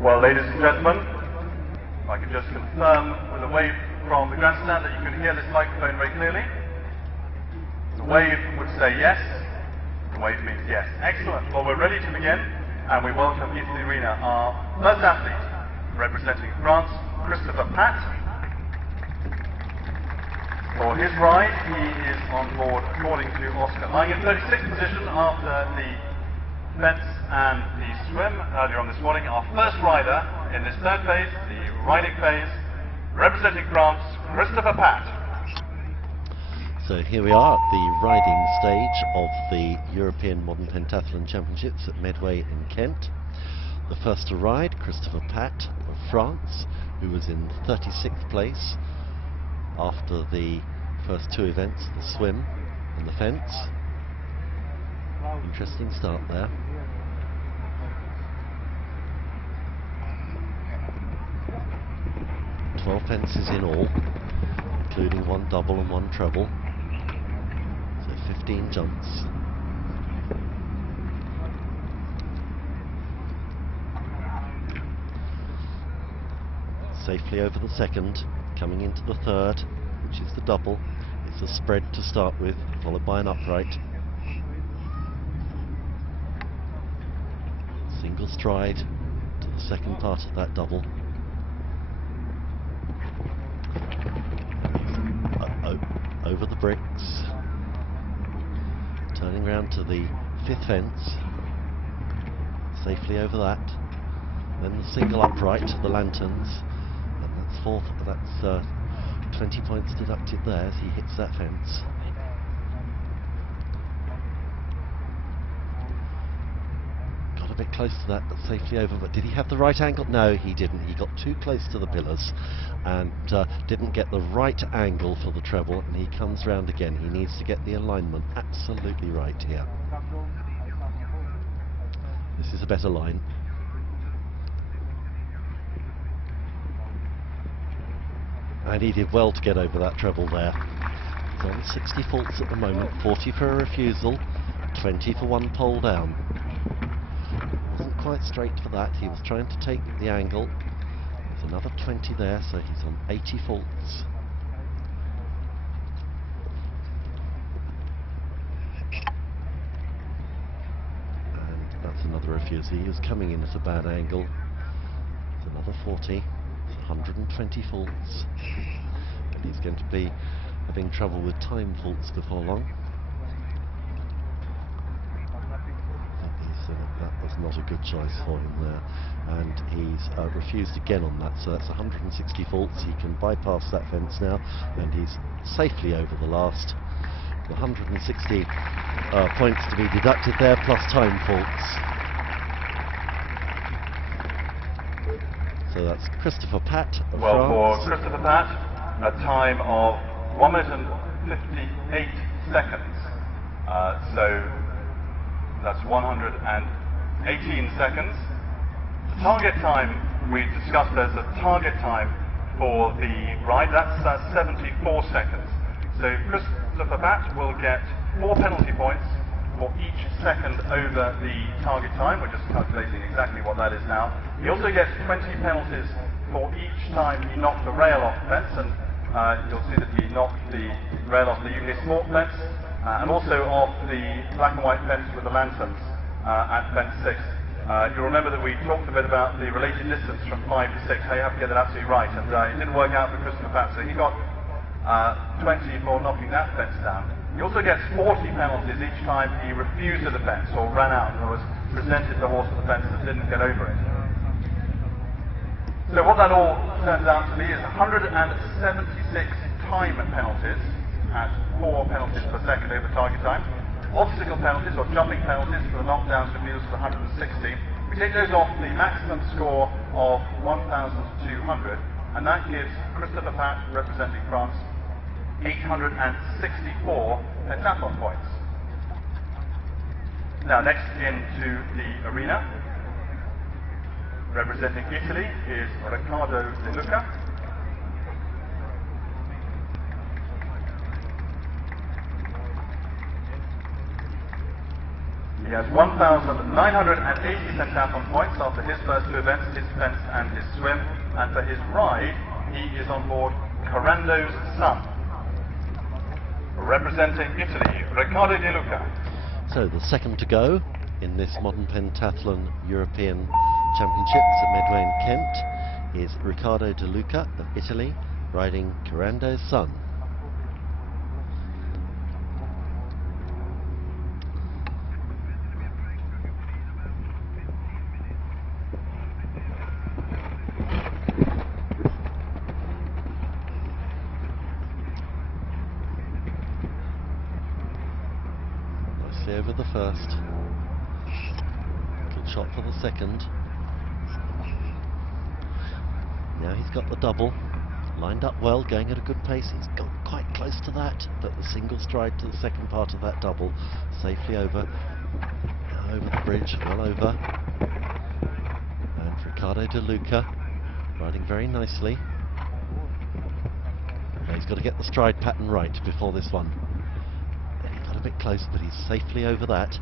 Well, ladies and gentlemen, I can just confirm with a wave from the grandstand that you can hear this microphone very clearly. The wave would say yes. The wave means yes. Excellent. Well, we're ready to begin, and we welcome into the arena our first athlete representing France, Christopher Pat. For his ride, he is on board according to Oscar, lying in 36th position after the fence and the swim earlier on this morning. Our first rider in this third phase, the riding phase, representing France, Christopher Pat. So here we are at the riding stage of the European Modern Pentathlon Championships at Midway in Kent. The first to ride, Christopher Pat of France, who was in 36th place after the first two events, the swim and the fence. Interesting start there. "12 fences in all, including one double and one treble, so 15 jumps. Safely over the second, coming into the third, which is the double. It's a spread to start with, followed by an upright. Single stride to the second part of that double. Over the bricks. Turning round to the fifth fence. Safely over that. Then the single upright to the lanterns. And that's fourth. That's 20 points deducted there as he hits that fence. Got a bit close to that, but safely over. But did he have the right angle? No, he didn't. He got too close to the pillars and didn't get the right angle for the treble, and he comes round again. He needs to get the alignment absolutely right here. This is a better line. And he did well to get over that treble there. He's on 60 faults at the moment, 40 for a refusal, 20 for one pole down. Wasn't quite straight for that, he was trying to take the angle. There's another 20 there, so he's on 80 faults. And that's another refusal. He was coming in at a bad angle. There's another 40. 120 faults, and he's going to be having trouble with time faults before long. That was not a good choice for him there, and he's refused again on that, so that's 160 faults. He can bypass that fence now, and he's safely over the last. 160 points to be deducted there, plus time faults. So that's Christopher Pat of well, France. For Christopher Pat, a time of 1 minute and 58 seconds. So that's 118 seconds. The target time we discussed as a target time for the ride, that's 74 seconds. So Christopher Pat will get 4 penalty points for each second over the target time. We're just calculating exactly what that is now. He also gets 20 penalties for each time he knocked the rail off the fence, and you'll see that he knocked the rail off the UK Sport fence, and also off the black and white fence with the lanterns at fence 6. You'll remember that we talked a bit about the related distance from 5 to 6, how you have to get that absolutely right, and it didn't work out for Christopher Pat, so he got 20 for knocking that fence down. He also gets 40 penalties each time he refused the fence or ran out, in other words, presented the horse to the fence and didn't get over it. So what that all turns out to be is 176 time penalties at 4 penalties per second over target time. Obstacle penalties or jumping penalties for the knockdowns and refusals of 160. We take those off the maximum score of 1,200, and that gives Christopher Pat, representing France, 864 pentathlon points. Now next into the arena, representing Italy, is Riccardo De Luca. He has 1,980 pentathlon points after his first two events, his fence and his swim. And for his ride, he is on board Carando's son. Representing Italy, Riccardo De Luca. So the second to go in this modern pentathlon European Championships at Medway in Kent is Riccardo De Luca of Italy, riding Carando's son. Nicely over the first. Good shot for the second. Now he's got the double, lined up well, going at a good pace. He's got quite close to that, but the single stride to the second part of that double, safely over. Now over the bridge, well over. And Riccardo De Luca riding very nicely. Now he's got to get the stride pattern right before this one. And he got a bit close, but he's safely over that.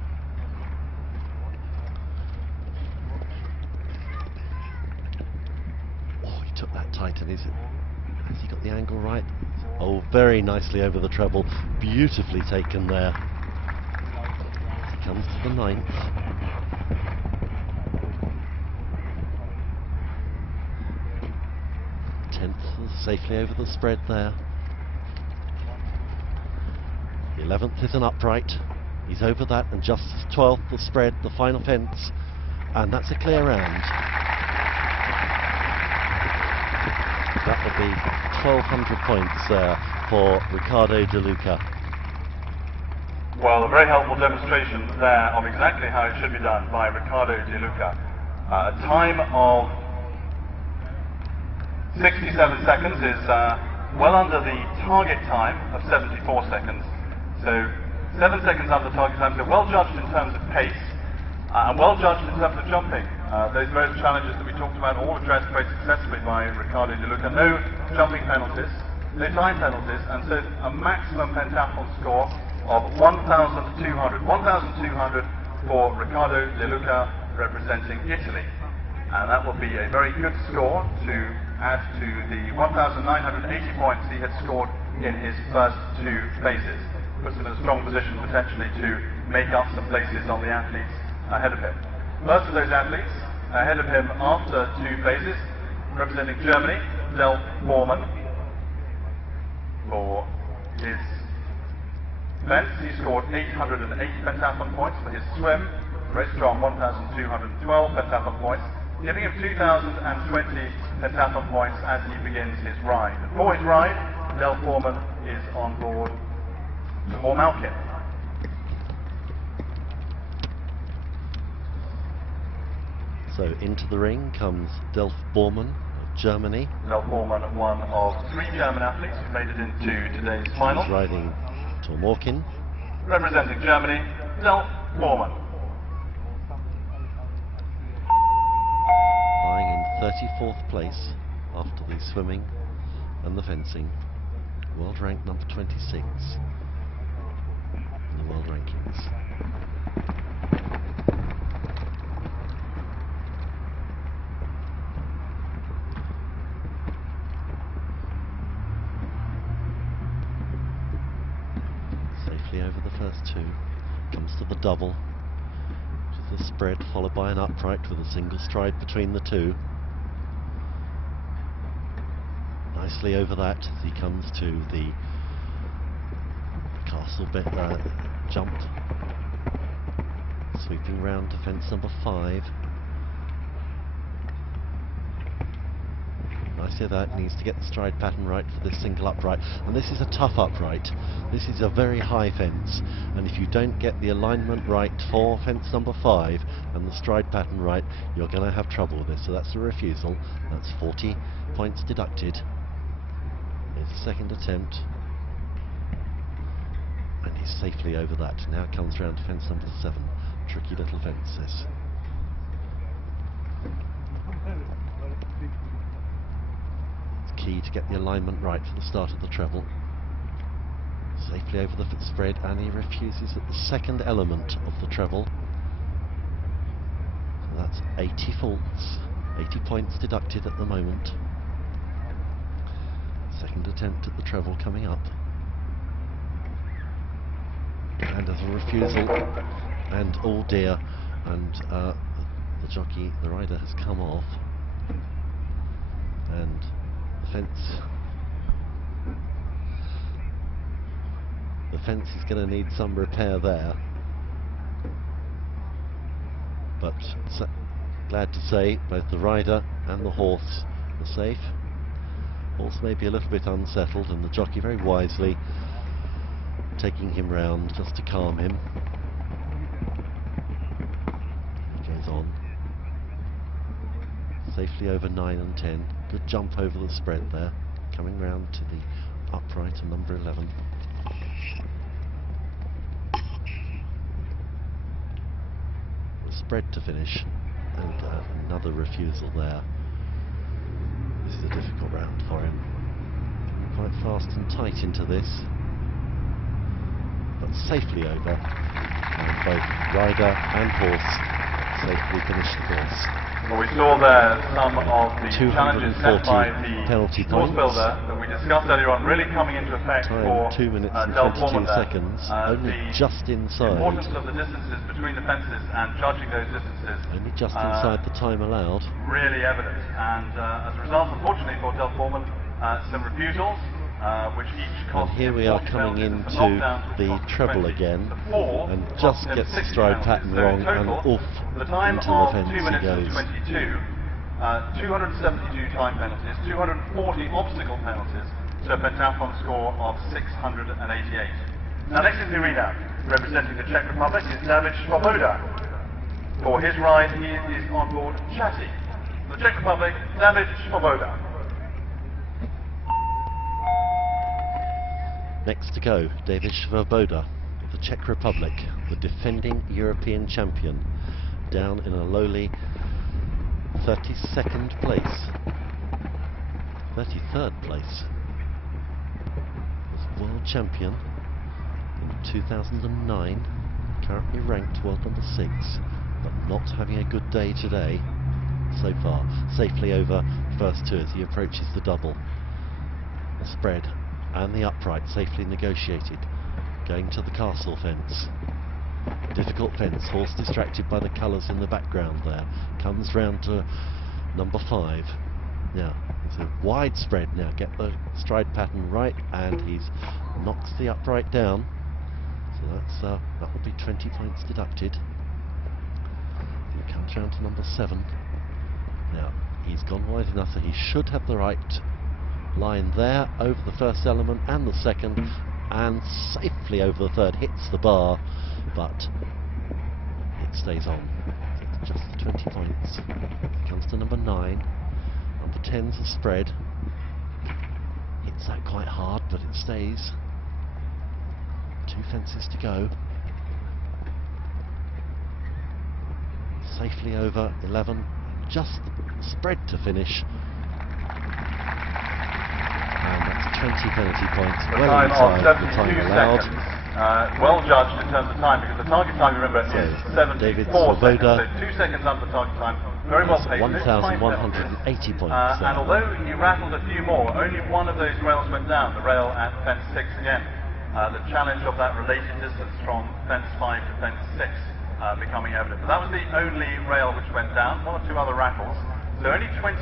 Took that tight, and has he got the angle right? Oh, very nicely over the treble, beautifully taken there. As he comes to the ninth. 10th safely over the spread there. The 11th is an upright. He's over that, and just 12th the spread, the final fence, and that's a clear round. That would be 1,200 points for Riccardo De Luca. Well, a very helpful demonstration there of exactly how it should be done by Riccardo De Luca. A time of 67 seconds is well under the target time of 74 seconds. So 7 seconds under target time, so well judged in terms of pace and well judged in terms of jumping. Those various challenges that we talked about all addressed very successfully by Riccardo De Luca. No jumping penalties, no time penalties, and so a maximum pentathlon score of 1,200. 1,200 for Riccardo De Luca representing Italy. And that will be a very good score to add to the 1,980 points he had scored in his first two phases. Puts him in a strong position potentially to make up some places on the athletes ahead of him. First of those athletes ahead of him after two phases, representing Germany, Delf Bormann. For his fence, he scored 880 pentathlon points. For his swim, very strong 1,212 pentathlon points, giving him 2,020 pentathlon points as he begins his ride. And for his ride, Delf Bormann is on board to Malkin. So into the ring comes Delf Bormann of Germany. Delf Bormann, one of 3 German athletes who made it into today's final. He's riding Malkin. Representing Germany, Delf Bormann. Lying in 34th place after the swimming and the fencing. World rank number 26 in the world rankings. Over the first two, comes to the double, which is the spread followed by an upright with a single stride between the two. Nicely over that as he comes to the castle bit jump, sweeping round to fence number 5. Nicely that, needs to get the stride pattern right for this single upright, and this is a tough upright. This is a very high fence, and if you don't get the alignment right for fence number 5 and the stride pattern right, you're going to have trouble with this. So that's a refusal. That's 40 points deducted. Here's the second attempt, and he's safely over that. Now comes round to fence number 7. Tricky little fence this. Key to get the alignment right for the start of the treble. Safely over the spread, and he refuses at the second element of the treble. that's 80 faults, 80 points deducted at the moment. Second attempt at the treble coming up. And as a refusal, and oh dear, and the jockey, the rider has come off, and the fence is going to need some repair there. But glad to say both the rider and the horse are safe. Horse may be a little bit unsettled, and the jockey very wisely taking him round just to calm him. He goes on safely over 9 and 10. Good jump over the spread there, coming round to the upright of number 11. The spread to finish, and another refusal there. This is a difficult round for him. Quite fast and tight into this, but safely over, and both rider and horse safely finish the course. Well, we saw there some of the challenges set by the penalty course points. builder that we discussed earlier on, really coming into effect for Time 2 minutes and Del 22 Forman there. seconds, only just inside. The importance of the distances between the fences and judging those distances. Only just inside the time allowed. Really evident, and as a result, unfortunately for Del Forman, some refusals, which each cost. And here we are coming into the treble again, and just gets the stride pattern wrong, and off the time into of the fence 2 he minutes goes. and 22, 272 time penalties, 240 obstacle penalties, to a pentathlon score of 688. Now next is the arena, representing the Czech Republic, is David Svoboda. For his ride, he is on board Chassis. The Czech Republic, David Svoboda. Next to go, David Svoboda of the Czech Republic, the defending European champion, down in a lowly 32nd place, 33rd place. Was world champion in 2009, currently ranked world number 6, but not having a good day today so far. Safely over first two as he approaches the double. The spread and the upright safely negotiated, going to the castle fence. Difficult fence, horse distracted by the colours in the background there. Comes round to number 5. Now, it's a wide spread now, get the stride pattern right, and he's knocks the upright down. So that's that will be 20 points deducted. He comes round to number 7. Now, he's gone wide enough that he should have the right line there, over the first element and the second, and safely over the third, hits the bar, but it stays on. It's just the 20 points. Comes to number 9. Number 10's a spread. Hits that quite hard, but it stays. 2 fences to go. Safely over 11. Just the spread to finish. And that's 20 penalty points, well inside the time allowed. Well judged in terms of time, because the target time, remember, is 74 David seconds, Svoboda, so 2 seconds under the target time. Very well paced. 1,180 points. And although he rattled a few more, only one of those rails went down, the rail at fence 6 again. The challenge of that related distance from fence 5 to fence 6 becoming evident. But that was the only rail which went down, 1 or 2 other rattles. So only 20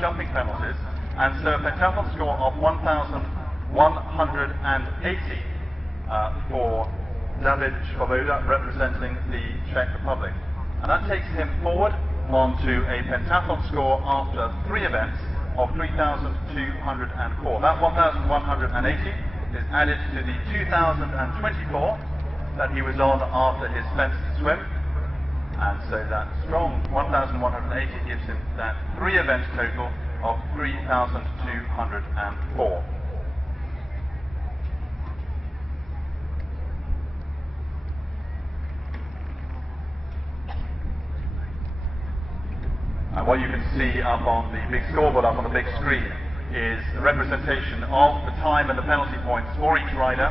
jumping penalties. And so a pentathlon score of 1,180 for David Svoboda, representing the Czech Republic. And that takes him forward onto a pentathlon score after 3 events of 3,204. That 1,180 is added to the 2,024 that he was on after his fenced swim. And so that strong 1,180 gives him that 3 events total of 3,204. And what you can see up on the big scoreboard, up on the big screen, is the representation of the time and the penalty points for each rider,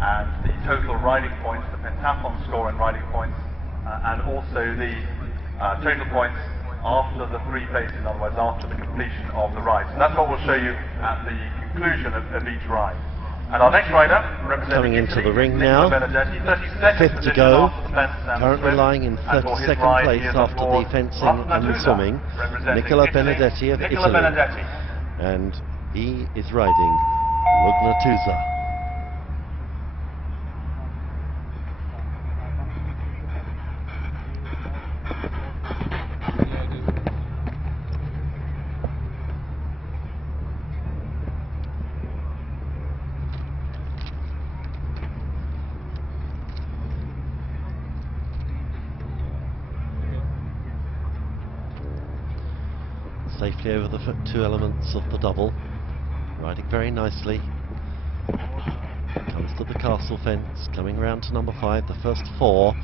and the total riding points, the pentathlon score in riding points, and also the total points after the three places, in other words, after the completion of the ride. So that's what we'll show you at the conclusion of each ride. And our next rider, representing coming into Italy, the ring Nicola now. Benedetti, 32nd Fifth to go, currently lying in 32nd place after the fencing and the swimming. Nicola Benedetti of Italy, and he is riding Lugnatuza. Safely over the two elements of the double, riding very nicely. Comes to the castle fence, coming round to number 5, the first 4.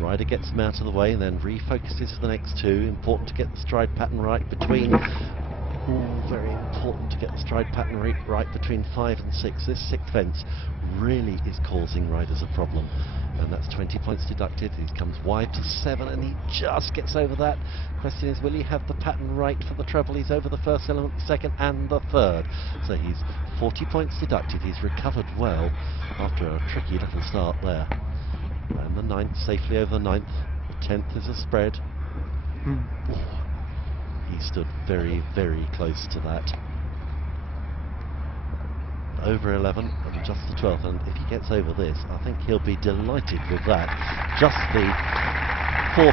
Rider gets him out of the way and then refocuses the next 2. Important to get the stride pattern right between... very important to get the stride pattern right between 5 and 6. This 6th fence really is causing riders a problem. And that's 20 points deducted. He comes wide to 7 and he just gets over that. Question is, will he have the pattern right for the treble? He's over the first element, the second and the third. So he's 40 points deducted. He's recovered well after a tricky little start there. And the 9th, safely over the 9th. The 10th is a spread. He stood very, very close to that. Over 11 and just the 12th, and if he gets over this, I think he'll be delighted with that. Just the 40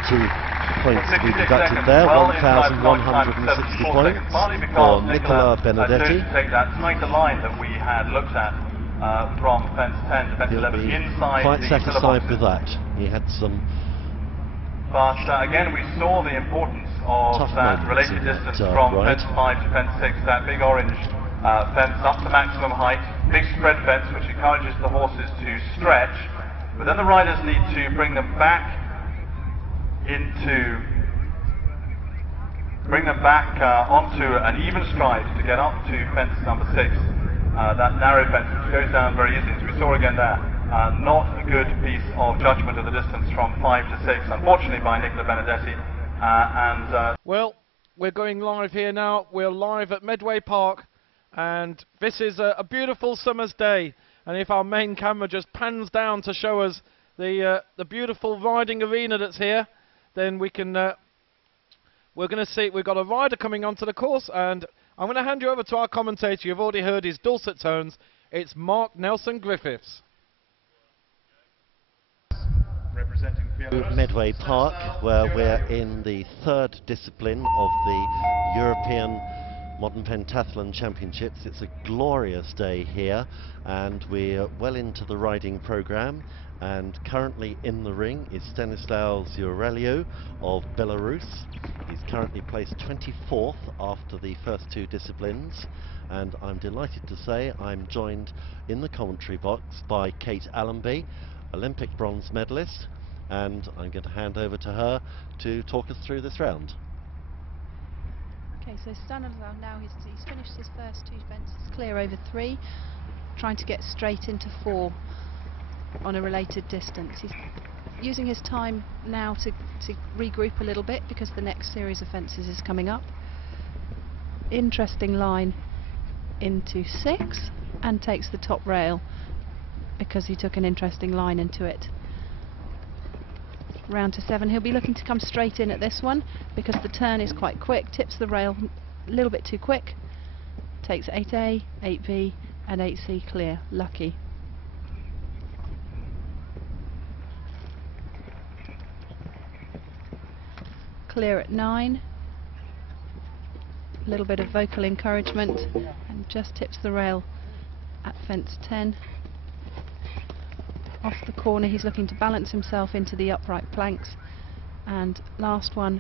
points to be deducted there, 1,160 points for Nicola Benedetti. Take that tighter line that we had looked at from fence 10 to fence 11 inside. Quite satisfied with that. He had some. But again, we saw the importance of that related distance from fence 5 to fence 6, that big orange fence up to maximum height, big spread fence which encourages the horses to stretch, but then the riders need to bring them back onto an even stride to get up to fence number 6, that narrow fence which goes down very easily, as we saw again there. Not a good piece of judgment of the distance from 5 to 6, unfortunately, by Nicola Benedetti. Well, we're going live here now. We're live at Medway Park, and this is a beautiful summer's day. And if our main camera just pans down to show us the beautiful riding arena that's here, then we can. We're going to see. We've got a rider coming onto the course, and I'm going to hand you over to our commentator. You've already heard his dulcet tones. It's Mark Nelson Griffiths. Medway Park, where we're in the 3rd discipline of the European Modern Pentathlon Championships. It's a glorious day here, and we're well into the riding programme. And currently in the ring is Stanislav Zurelio of Belarus. He's currently placed 24th after the first 2 disciplines, and I'm delighted to say I'm joined in the commentary box by Kate Allenby, Olympic bronze medalist, and I'm going to hand over to her to talk us through this round. Okay, so Stanislav now, he's finished his first 2 fences clear over 3, trying to get straight into 4 on a related distance. He's using his time now to regroup a little bit because the next series of fences is coming up. Interesting line into 6 and takes the top rail because he took an interesting line into it. Round to 7, he'll be looking to come straight in at this one because the turn is quite quick, tips the rail a little bit too quick, takes 8A, 8B and 8C clear, lucky. Clear at 9, a little bit of vocal encouragement and just tips the rail at fence 10. Off the corner, he's looking to balance himself into the upright planks, and last one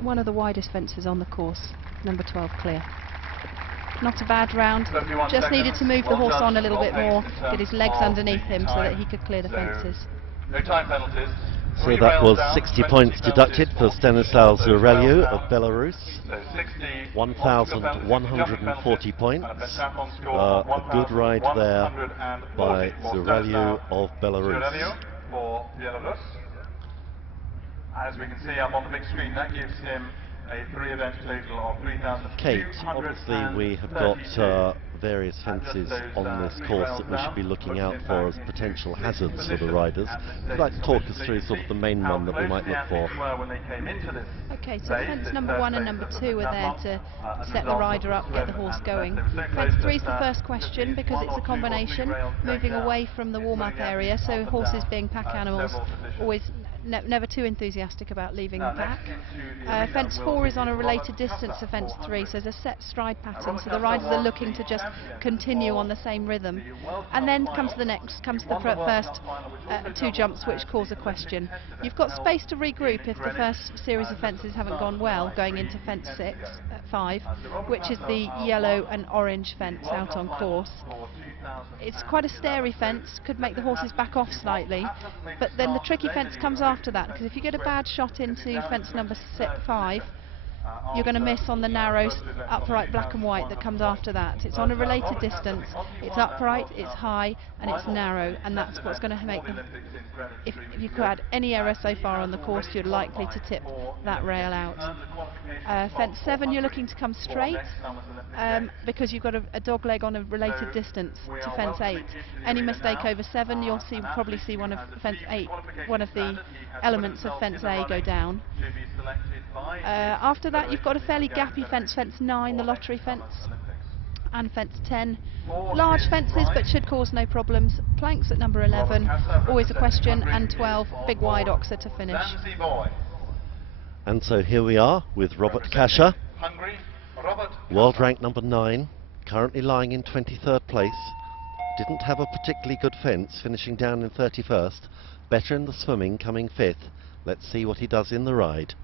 of the widest fences on the course, number 12 clear. Not a bad round, just needed to move the horse on a little bit more, get his legs underneath him so that he could clear the fences. No time penalties. So that was 60 points deducted for Stanislav Zurelio of Belarus. 1,140 points. A good ride there by Zurelio of Belarus. As we can see up on the big screen, that gives him a 3-event total of 3,232. Kate, obviously we have got various fences on this course that we should be looking out for as potential hazards for the riders. Would you like to talk us through sort of the main one that we might look for? Okay, so fence number 1 and number 2 are there to set the rider up, get the horse going. Fence 3 is the first question because it's a combination, moving away from the warm-up area, so horses being pack animals, always never too enthusiastic about leaving the pack. Fence 4 is on a related distance to fence 3, so there's a set stride pattern, so the riders are looking to just continue on the same rhythm. And then comes the first 2 jumps which cause a question. You've got space to regroup if the first series of fences haven't gone well, going into fence 5, which is the yellow and orange fence out on course. It's quite a stary fence, could make the horses back off slightly, but then the tricky fence comes after that, because if you get a bad shot into fence number 5, you're going to miss on the narrow upright black and white that comes after that. It's on a related distance, it's upright, it's high and it's narrow, and that's what's going to make them, if you could add any error so far on the course, you're likely to tip that rail out. Fence 7 you're looking to come straight because you've got a dog leg on a related distance to fence 8. Any mistake over 7 you'll probably see one of fence 8, one of the elements of fence A go down. After that you've got a fairly gappy fence, fence 9, the lottery fence, and fence 10. Large fences but should cause no problems. Planks at number 11, always a question, and 12, big wide oxer to finish. And so here we are with Robert Kasher, world rank number 9, currently lying in 23rd place. Didn't have a particularly good fence, finishing down in 31st. Better in the swimming, coming 5th. Let's see what he does in the ride.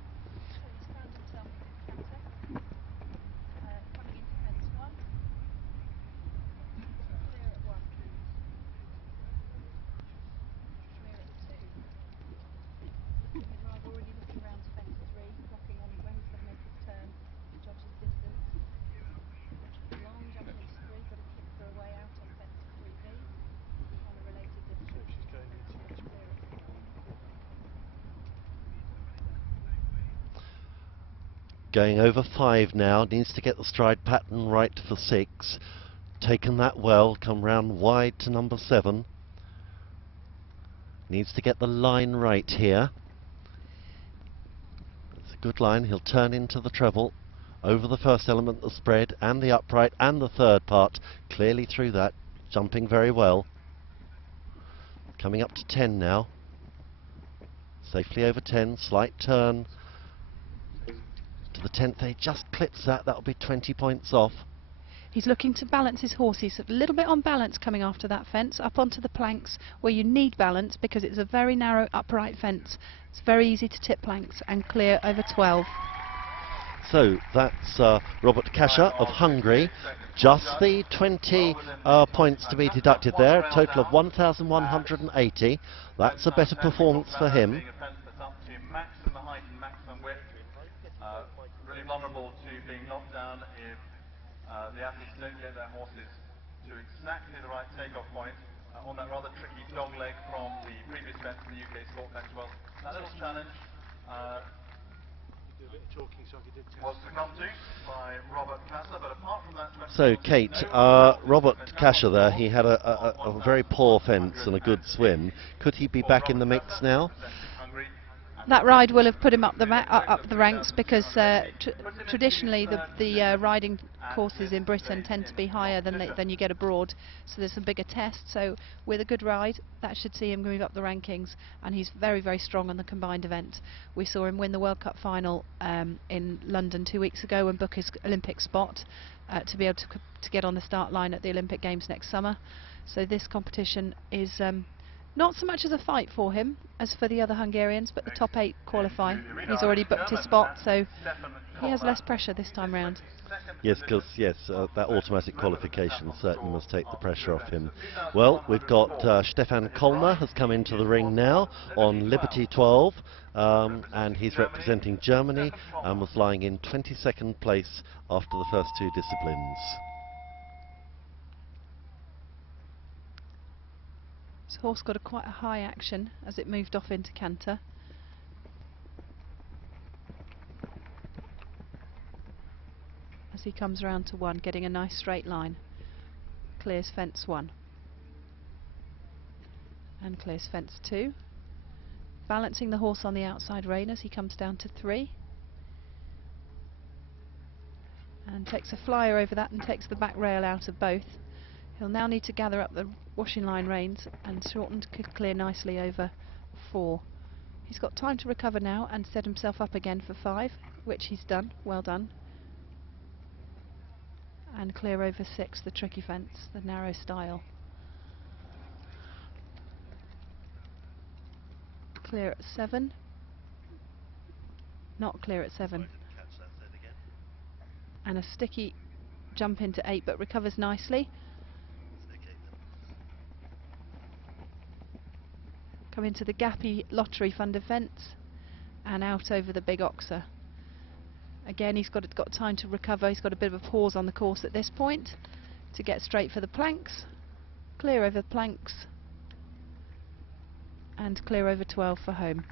Going over 5 now, needs to get the stride pattern right for 6. Taken that well, come round wide to number 7. Needs to get the line right here. It's a good line, he'll turn into the treble. Over the first element, the spread, and the upright, and the third part. Clearly through that, jumping very well. Coming up to 10 now. Safely over 10, slight turn. To the 10th, he just clips that, that'll be 20 points off. He's looking to balance his horse. He's a little bit on balance coming after that fence, up onto the planks where you need balance because it's a very narrow upright fence. It's very easy to tip planks and clear over 12. So that's Robert Kasher of Hungary. Just the 20 points to be deducted there, a total of 1,180. That's a better performance for him. Really vulnerable to being knocked down if the athletes don't get their horses to exactly the right takeoff point on that rather tricky dog leg from the previous fence in the UK Sport Fence. Well, that little challenge was succumbed to by Robert Kasher, but apart from that... So, Kate, Robert Kasher there, he had a very poor fence and a good swim. Could he be back in the mix now? That ride will have put him up the ranks because traditionally the riding courses in Britain tend to be higher than you get abroad, so there's a bigger test. So with a good ride, that should see him move up the rankings, and he's very, very strong on the combined event. We saw him win the World Cup final in London 2 weeks ago and book his Olympic spot to be able to get on the start line at the Olympic Games next summer. So this competition is not so much as a fight for him as for the other Hungarians, but the top 8 qualify. He's already booked his spot, so he has less pressure this time round. Yes, because that automatic qualification certainly must take the pressure off him. Well, we've got Stefan Kollner has come into the ring now on Liberty 12, and he's representing Germany and was lying in 22nd place after the first 2 disciplines. This horse got quite a high action as it moved off into canter. as he comes around to 1, getting a nice straight line. Clears fence 1. And clears fence 2. Balancing the horse on the outside rein as he comes down to 3. And takes a flyer over that and takes the back rail out of both. He'll now need to gather up the washing line reins and shorten to clear nicely over 4. He's got time to recover now and set himself up again for 5, which he's done. Well done. And clear over 6, the tricky fence, the narrow style. Clear at 7. Not clear at 7. And a sticky jump into 8, but recovers nicely. Come into the gappy lottery funded fence and out over the big oxer. Again, he's got time to recover. He's got a bit of a pause on the course at this point to get straight for the planks. Clear over the planks and clear over 12 for home.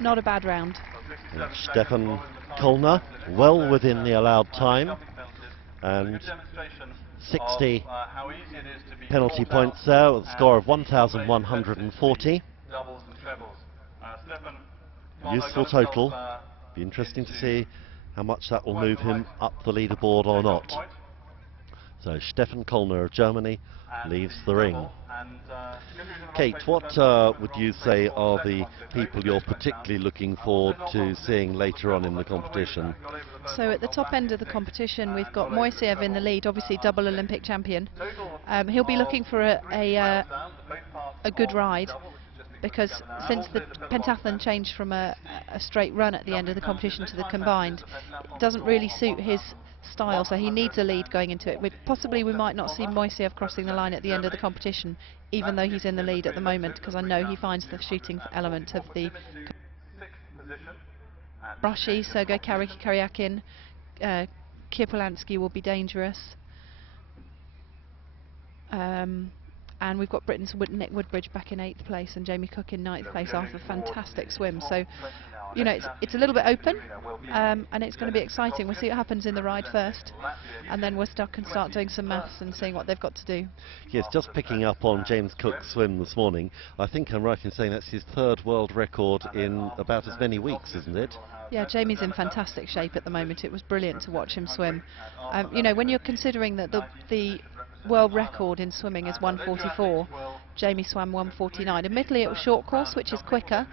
Not a bad round. Stefan Kolner well within the allowed time, and 60 penalty points there with a score of 1,140. Useful total. Be interesting to see how much that will move him up the leaderboard or not. So Stefan Kolner of Germany leaves the ring. Kate, what would you say are the people you're particularly looking forward to seeing later on in the competition? So at the top end of the competition we've got Moiseev in the lead, obviously double Olympic champion. He'll be looking for a good ride, because since the pentathlon changed from a straight run at the end of the competition to the combined, it doesn't really suit his style, so he needs a lead going into it. Possibly we might not see Moiseev crossing the line at the end of the competition, even though he's in the lead at the moment, because I know he finds the shooting element of the brushy. Sergei Karyakin, Kipolansky will be dangerous. And we've got Britain's Nick Woodbridge back in 8th place and Jamie Cook in 9th place after a fantastic swim. So, you know, it's a little bit open, and it's going to be exciting. We'll see what happens in the ride first, and then we'll start doing some maths and seeing what they've got to do. Yes, just picking up on James Cook's swim this morning, I think I'm right in saying that's his 3rd world record in about as many weeks, isn't it? Yeah, Jamie's in fantastic shape at the moment. It was brilliant to watch him swim. You know, when you're considering that the world record in swimming is 1:44, Jamie swam 1:49. Admittedly, it was short course, which is quicker.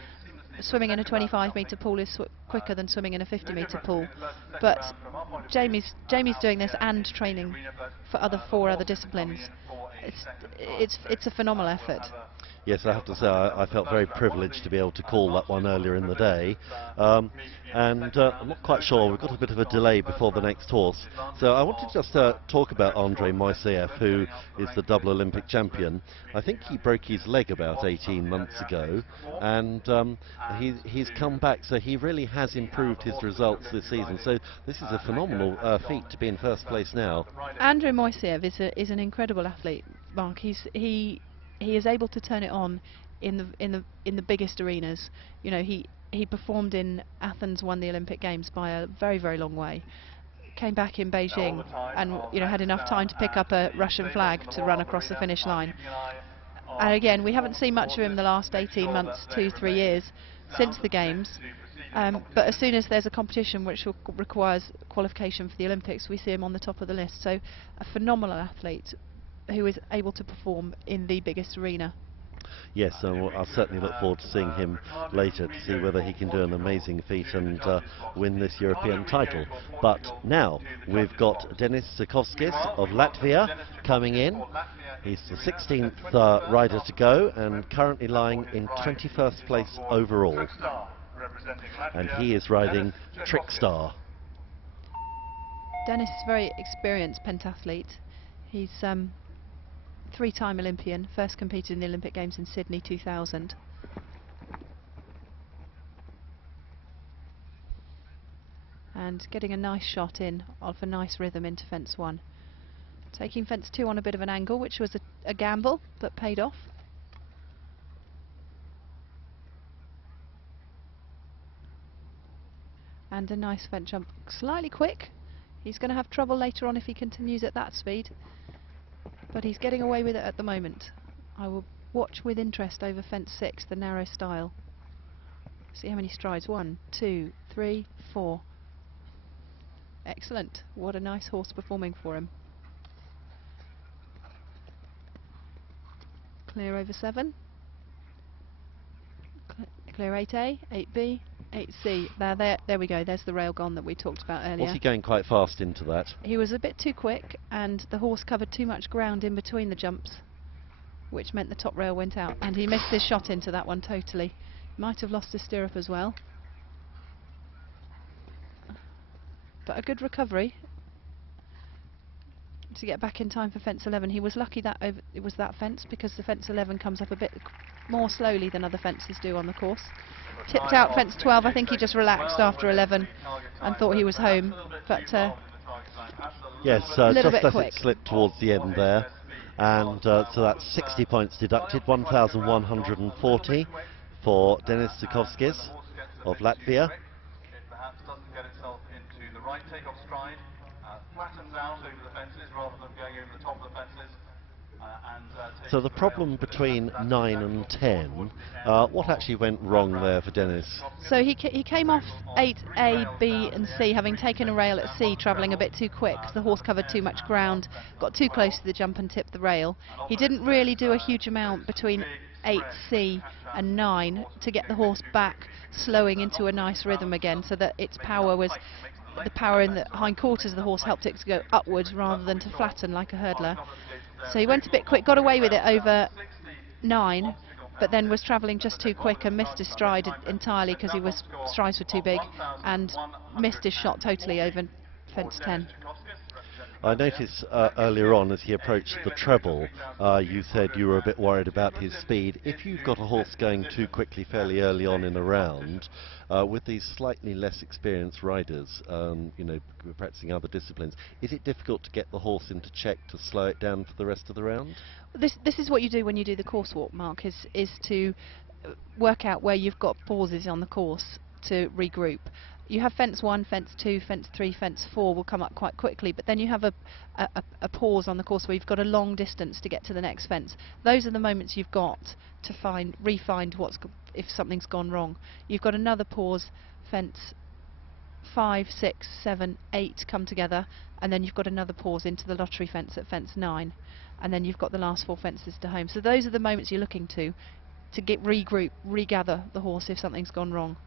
Swimming in a 25-metre pool is quicker than swimming in a 50-metre pool. But Jamie's doing this and training for 4 other disciplines. It's a phenomenal effort. Yes, I have to say I felt very privileged to be able to call that one earlier in the day, and I'm not quite sure, we've got a bit of a delay before the next horse, so I want to just talk about Andrei Moiseev, who is the double Olympic champion. I think he broke his leg about 18 months ago, and he's come back, so he really has improved his results this season, so this is a phenomenal feat to be in 1st place now. Andrei Moiseev is an incredible athlete, Mark. He is able to turn it on in the biggest arenas. You know, he performed in Athens, won the Olympic Games by a very, very long way. Came back in Beijing and, you know, had enough time to pick up a Russian flag to run across the finish line. And again, we haven't seen much of him the last 18 months, 2-3 years since the Games. But as soon as there's a competition which requires qualification for the Olympics, we see him on the top of the list. So a phenomenal athlete who is able to perform in the biggest arena. Yes, I'll certainly look forward to seeing him later to see whether he can do an amazing feat and win this European title. But now we've got Denis Sikovskis of Latvia coming in. He's the 16th rider to go and currently lying in 21st place overall. And he is riding Trickstar. Denis is a very experienced pentathlete. He's 3-time Olympian, first competed in the Olympic Games in Sydney 2000. And getting a nice shot in of a nice rhythm into fence 1. Taking fence 2 on a bit of an angle, which was a gamble, but paid off. And a nice fence jump, slightly quick He's going to have trouble later on if he continues at that speed, but he's getting away with it at the moment. I will watch with interest over fence 6, the narrow style. See how many strides. 1, 2, 3, 4. Excellent. What a nice horse performing for him. Clear over 7. Clear 8A, 8B, 8C. There we go. There's the rail gone that we talked about earlier. Was he going quite fast into that? He was a bit too quick, and the horse covered too much ground in between the jumps, which meant the top rail went out, and he missed his shot into that one totally. Might have lost his stirrup as well. But a good recovery to get back in time for fence 11. He was lucky that it was that fence, because the fence 11 comes up a bit more slowly than other fences do on the course. Tipped out fence 12. I think he just relaxed after 11 and thought he was home, but yes, a little just bit as quick. it slipped towards the end there, and so that's 60 points deducted, 1,140 for Denis Zukovskis of Latvia. It perhaps doesn't get itself into the right takeoff stride, flattens out over the fences rather than going over the top of the fences. So the problem between 9 and 10, what actually went wrong there for Denis? So he came off 8A, B and C, having taken a rail at C, travelling a bit too quick. The horse covered too much ground, got too close to the jump and tipped the rail. He didn't really do a huge amount between 8C and 9 to get the horse back, slowing into a nice rhythm again, so that its power was, the power in the hindquarters of the horse helped it to go upwards rather than to flatten like a hurdler. So he went a bit quick, got away with it over 9, but then was travelling just too quick and missed his stride entirely, because strides were too big, and missed his shot totally over fence 10. I noticed earlier on, as he approached the treble, you said you were a bit worried about his speed. If you've got a horse going too quickly fairly early on in a round, with these slightly less experienced riders, you know, practicing other disciplines, is it difficult to get the horse into check to slow it down for the rest of the round? This is what you do when you do the course walk, Mark, is to work out where you've got pauses on the course to regroup. You have fence 1, fence 2, fence 3, fence 4 will come up quite quickly, but then you have a pause on the course where you've got a long distance to get to the next fence. Those are the moments you've got to re-find if something's gone wrong. You've got another pause, fence 5, 6, 7, 8 come together, and then you've got another pause into the lottery fence at fence 9, and then you've got the last 4 fences to home. So those are the moments you're looking to regroup, regather the horse if something's gone wrong.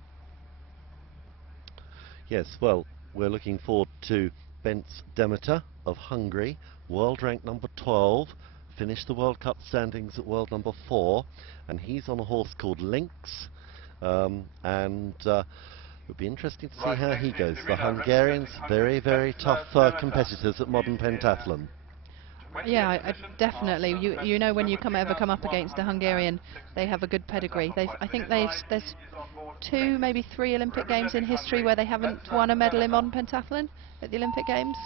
Yes, well, we're looking forward to Bence Demeter of Hungary, world rank number 12, finished the World Cup standings at world number 4, and he's on a horse called Lynx, and it would be interesting to see how he goes. The Hungarians, very, very tough competitors at modern pentathlon. Yeah, definitely. You know, when you ever come up against a Hungarian, they have a good pedigree. I think there's 2, maybe 3 Olympic Games in history where they haven't won a medal in modern pentathlon at the Olympic Games.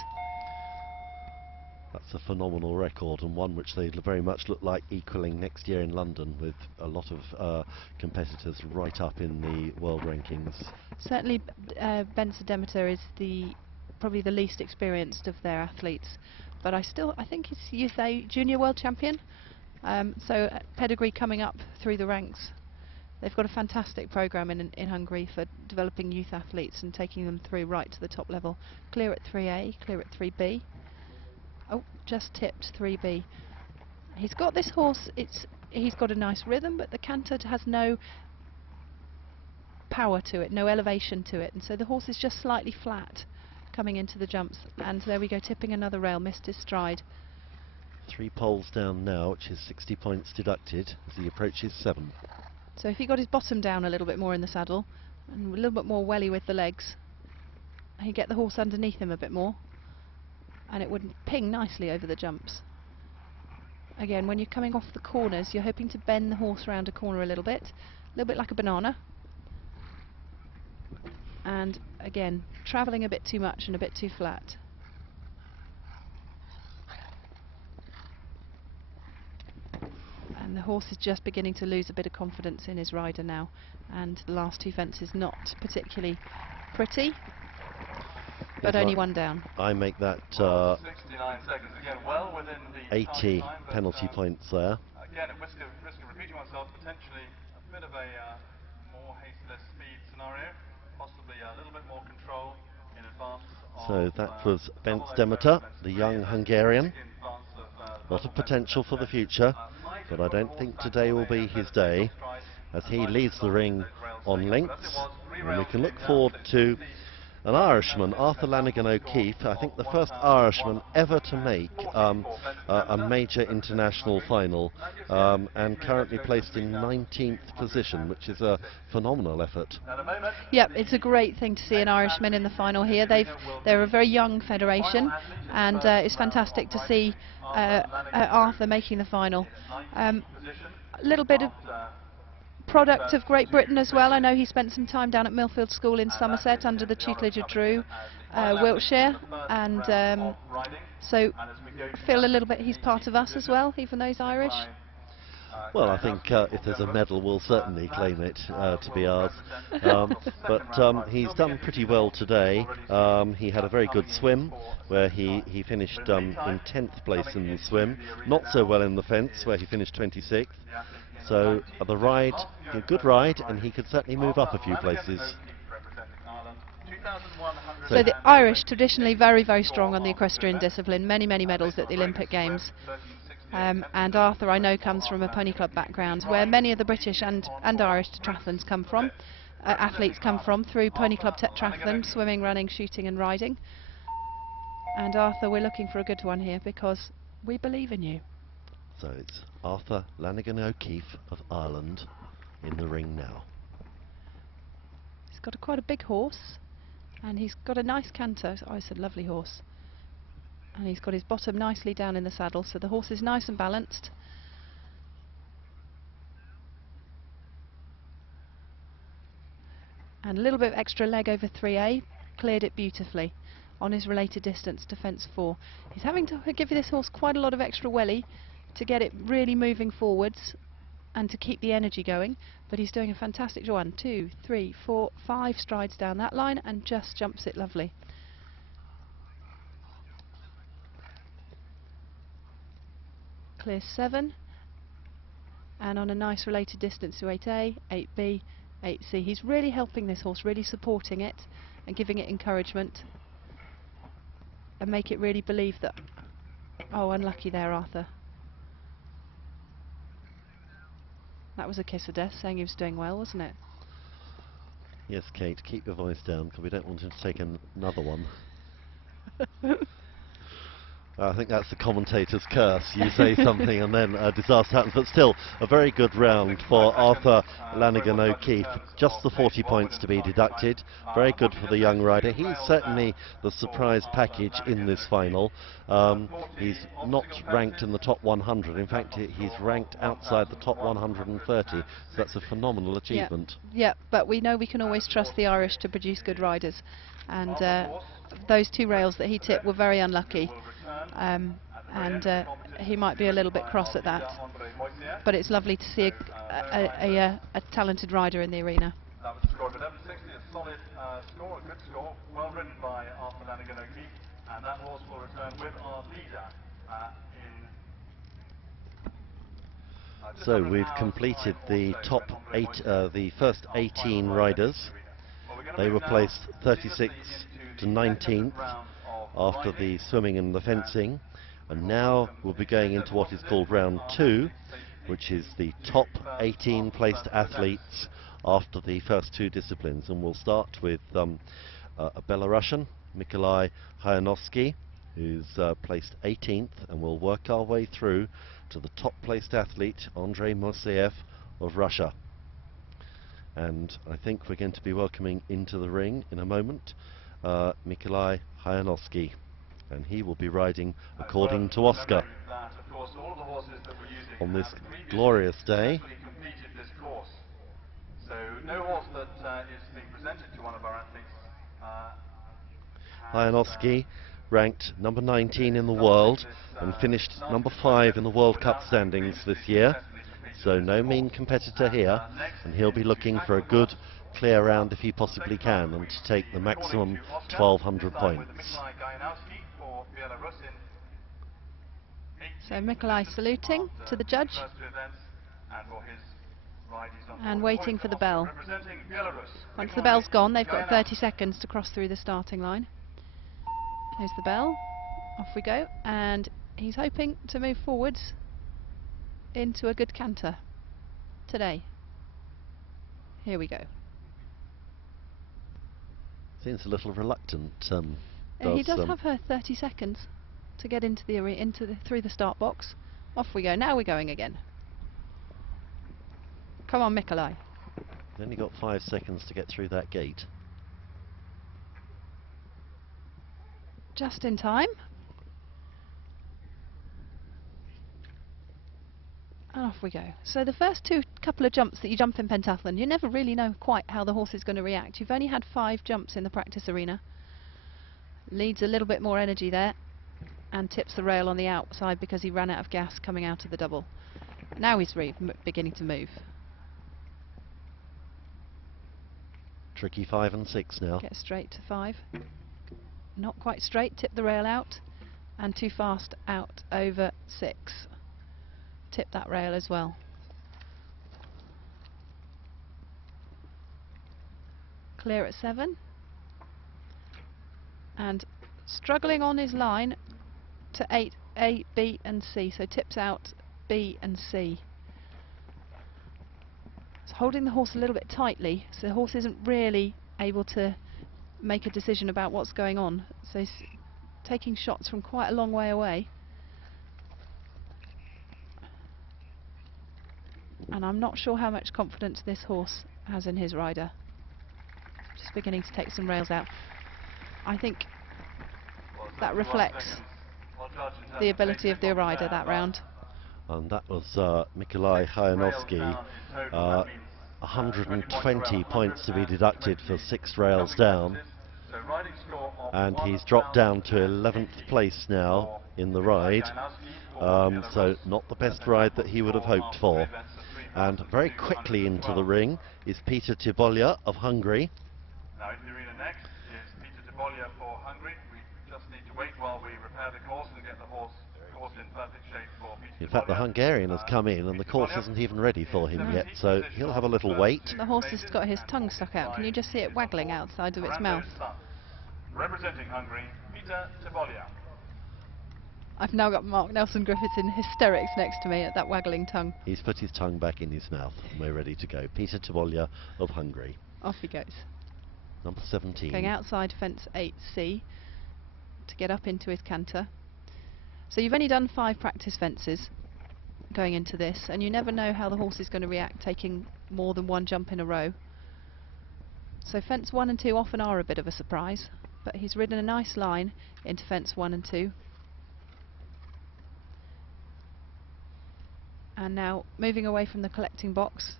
That's a phenomenal record, and one which they very much look like equalling next year in London, with a lot of competitors right up in the world rankings. Certainly Bence Demeter is probably the least experienced of their athletes, but I think he's Youth A Junior World Champion, so pedigree coming up through the ranks. They've got a fantastic programme in Hungary for developing youth athletes and taking them through right to the top level. Clear at 3A, clear at 3B. Oh, just tipped 3B. He's got this horse, he's got a nice rhythm, but the canter has no power to it, no elevation to it, and so the horse is just slightly flat coming into the jumps. And there we go, tipping another rail, missed his stride. 3 poles down now, which is 60 points deducted as he approaches 7. So if he got his bottom down a little bit more in the saddle and a little bit more welly with the legs, he'd get the horse underneath him a bit more, and it would ping nicely over the jumps. Again, when you're coming off the corners, you're hoping to bend the horse around a corner a little bit like a banana. And again, travelling a bit too much and a bit too flat. And the horse is just beginning to lose a bit of confidence in his rider now, and the last 2 fences not particularly pretty. but only one down. I make that 69 seconds. Again, well within the 80 time, but, penalty points there. Again, at risk of repeating myself, potentially a bit of a more hasteless speed scenario, possibly a little bit more control in advance. So that was Bence Demeter, the young Hungarian. A lot of potential for the future, but I don't think today will be his day, as he leads the ring on lengths. And we can look forward to an Irishman, Arthur Lanigan O'Keefe, I think the first Irishman ever to make a major international final, and currently placed in 19th position, which is a phenomenal effort. Yep, it's a great thing to see an Irishman in the final here. They're a very young federation, and it's fantastic to see Arthur making the final. A little bit of product of Great Britain as well. I know he spent some time down at Millfield School in Somerset under the tutelage of Drew, Wiltshire, and so feel a little bit he's part of us as well, even though he's Irish. Well, I think if there's a medal, we'll certainly claim it to be ours. But he's done pretty well today. He had a very good swim, where he finished in 10th place in the swim. Not so well in the fence, where he finished 26th. So the ride, a good ride, and he could certainly move up a few places. So the Irish, traditionally very, very strong on the equestrian discipline, many, many medals at the Olympic Games. And Arthur, I know, comes from a pony club background, where many of the British and Irish tetrathlons come from, athletes come from, through pony club tetrathlon, swimming, running, shooting and riding. And Arthur, we're looking for a good one here, because we believe in you. So it's Arthur Lanigan O'Keefe of Ireland in the ring now. He's got quite a big horse, and he's got a nice canter. Oh, it's a lovely horse. And he's got his bottom nicely down in the saddle, so the horse is nice and balanced. And a little bit of extra leg over 3A, cleared it beautifully on his related distance to fence 4. He's having to give this horse quite a lot of extra welly to get it really moving forwards and to keep the energy going, but he's doing a fantastic job. 1, 2, 3, 4, 5 strides down that line and just jumps it lovely. Clear 7, and on a nice related distance to 8A, 8B, 8C. He's really helping this horse, really supporting it and giving it encouragement and make it really believe that... Oh, unlucky there, Arthur. That was a kiss of death, saying he was doing well, wasn't it? Yes, Kate, keep your voice down, because we don't want him to take another one. I think that's the commentator's curse. You say something and then a disaster happens. But still, a very good round for Arthur Lanigan O'Keefe. Just the 40 points to be deducted. Very good for the young rider. He's certainly the surprise package in this final. He's not ranked in the top 100. In fact, he's ranked outside the top 130. So that's a phenomenal achievement. Yeah, but we know we can always trust the Irish to produce good riders. And those 2 rails that he tipped were very unlucky. He might be a little bit cross at that, but it's lovely to see a talented rider in the arena. That was the score of 11.60, a solid score, a good score, well ridden by Arthur Lanigan O'Keefe, and that horse will return with our leader So we've completed the top 8, the first 18 riders. They were placed 36 to 19th after the swimming and the fencing, and now we'll be going into what is called round 2, which is the top 18 placed athletes after the first 2 disciplines. And we'll start with a Belarusian, Mikołaj Hajanowski, who's placed 18th, and we'll work our way through to the top placed athlete, Andrei Moiseev of Russia. And I think we're going to be welcoming into the ring in a moment Mikołaj Hajanowski, and he will be riding according to Oscar on this glorious day. So no horse that is being presented to one of our athletes. Hajanowski ranked number 19 in the world and finished number 5 in the World Cup standings this year, so no mean competitor here, and he'll be looking for a good clear round if he possibly can, and to take the maximum 1,200 points. So Mikolai saluting to the judge and waiting for the bell. Once the bell's gone, they've got 30 seconds to cross through the starting line. Here's the bell, off we go, and he's hoping to move forwards into a good canter today. Here we go. Seems a little reluctant. He does have her 30 seconds to get into the through the start box. Off we go. Now we're going again. Come on, Mikolai. Only got 5 seconds to get through that gate. Just in time. And off we go. So the first couple of jumps that you jump in pentathlon, you never really know quite how the horse is going to react. You've only had 5 jumps in the practice arena. Leads a little bit more energy there and tips the rail on the outside because he ran out of gas coming out of the double. Now he's beginning to move. Tricky 5 and 6 now. Get straight to 5. Not quite straight, tip the rail out, and too fast out over 6. Tip that rail as well. Clear at 7. And struggling on his line to 8, A, B and C, so tips out B and C. It's holding the horse a little bit tightly, so the horse isn't really able to make a decision about what's going on, so he's taking shots from quite a long way away. And I'm not sure how much confidence this horse has in his rider. Just beginning to take some rails out. I think that reflects the ability of the rider that round. And that was Mikolai Hayanovsky. 120 points to be deducted for 6 rails down. And he's dropped down to 11th place now in the ride. So not the best ride that he would have hoped for. And very quickly into the ring is Peter Tibolya of Hungary. Now in the arena next is Peter Tibolya for Hungary. We just need to wait while we repair the course and get the horse in perfect shape for Peter Tibolya. In fact, the Hungarian has come in and the course isn't even ready for him yet, so he'll have a little wait. The horse has got his tongue stuck out. Can you just see it waggling outside of its mouth? Representing Hungary, Peter Tibolya. I've now got Mark Nelson-Griffiths in hysterics next to me at that waggling tongue. He's put his tongue back in his mouth and we're ready to go. Peter Tibolya of Hungary. Off he goes. Number 17. Going outside fence 8C to get up into his canter. So you've only done 5 practice fences going into this, and you never know how the horse is going to react taking more than 1 jump in a row. So fence 1 and 2 often are a bit of a surprise, but he's ridden a nice line into fence 1 and 2. And now moving away from the collecting box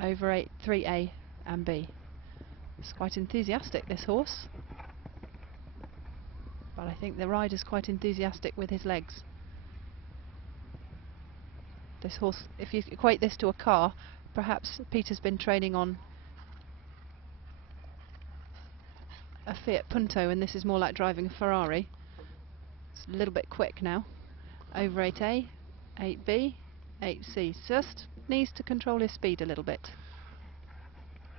over 3A and B. It's quite enthusiastic, this horse, but I think the rider's quite enthusiastic with his legs. This horse, if you equate this to a car, perhaps Peter's been training on a Fiat Punto and this is more like driving a Ferrari. It's a little bit quick now. Over 8A, 8B, 8C. Just needs to control his speed a little bit.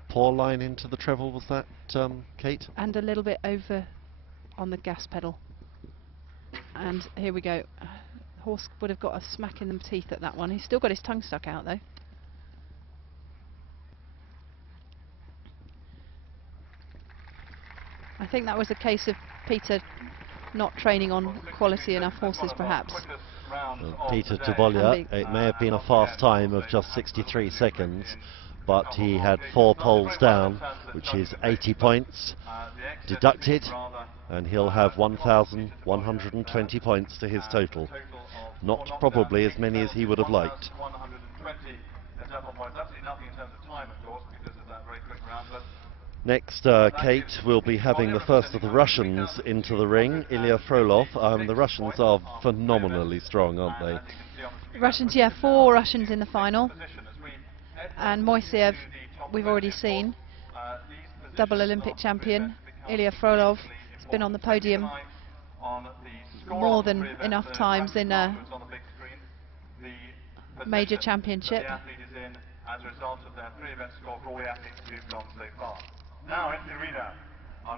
Poor line into the treble, was that, Kate? And a little bit over on the gas pedal. And here we go. The horse would have got a smack in the teeth at that one. He's still got his tongue stuck out though. I think that was a case of Peter not training on quality enough horses perhaps. Peter Tibolya, it may have been a fast time of just 63 seconds, but he had 4 poles down, which is 80 points deducted, and he'll have 1,120 points to his total. Not probably as many as he would have liked. Next, Kate will be having the first of the Russians into the ring, Ilya Frolov. The Russians are phenomenally strong, aren't they? Russians, yeah, 4 Russians in the final. And Moiseev, we've already seen, double Olympic champion. Ilya Frolov has been on the podium more than enough times in a major championship.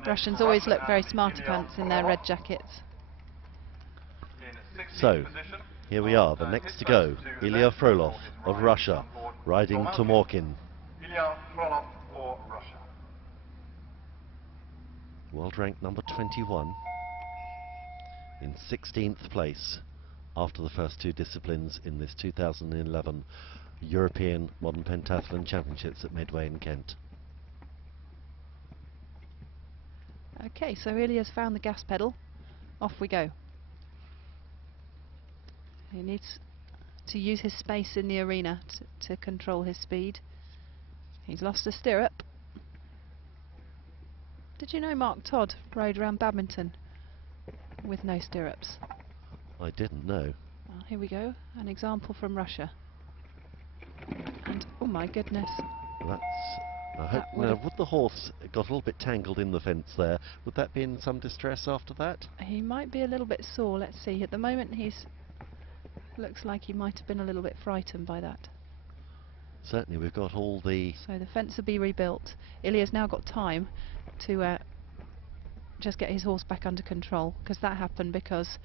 Russians always look very smarty pants in their red jackets. So, here we are, the next to go, Ilya Frolov of Russia, riding Tomorkin. Ilya Frolov for Russia. World rank number 21, in 16th place after the first two disciplines in this 2011 European Modern Pentathlon Championships at Midway in Kent. Okay, so Ilya's found the gas pedal. Off we go. He needs to use his space in the arena to control his speed. He's lost a stirrup. Did you know Mark Todd rode around Badminton with no stirrups? I didn't know. Well, here we go, an example from Russia. And oh my goodness. That's... I hope, now, would the horse got a little bit tangled in the fence there? Would that be in some distress after that? He might be a little bit sore, let's see. At the moment he's... looks like he might have been a little bit frightened by that. Certainly we've got all the... So the fence will be rebuilt. Ilya's now got time to just get his horse back under control, because that happened because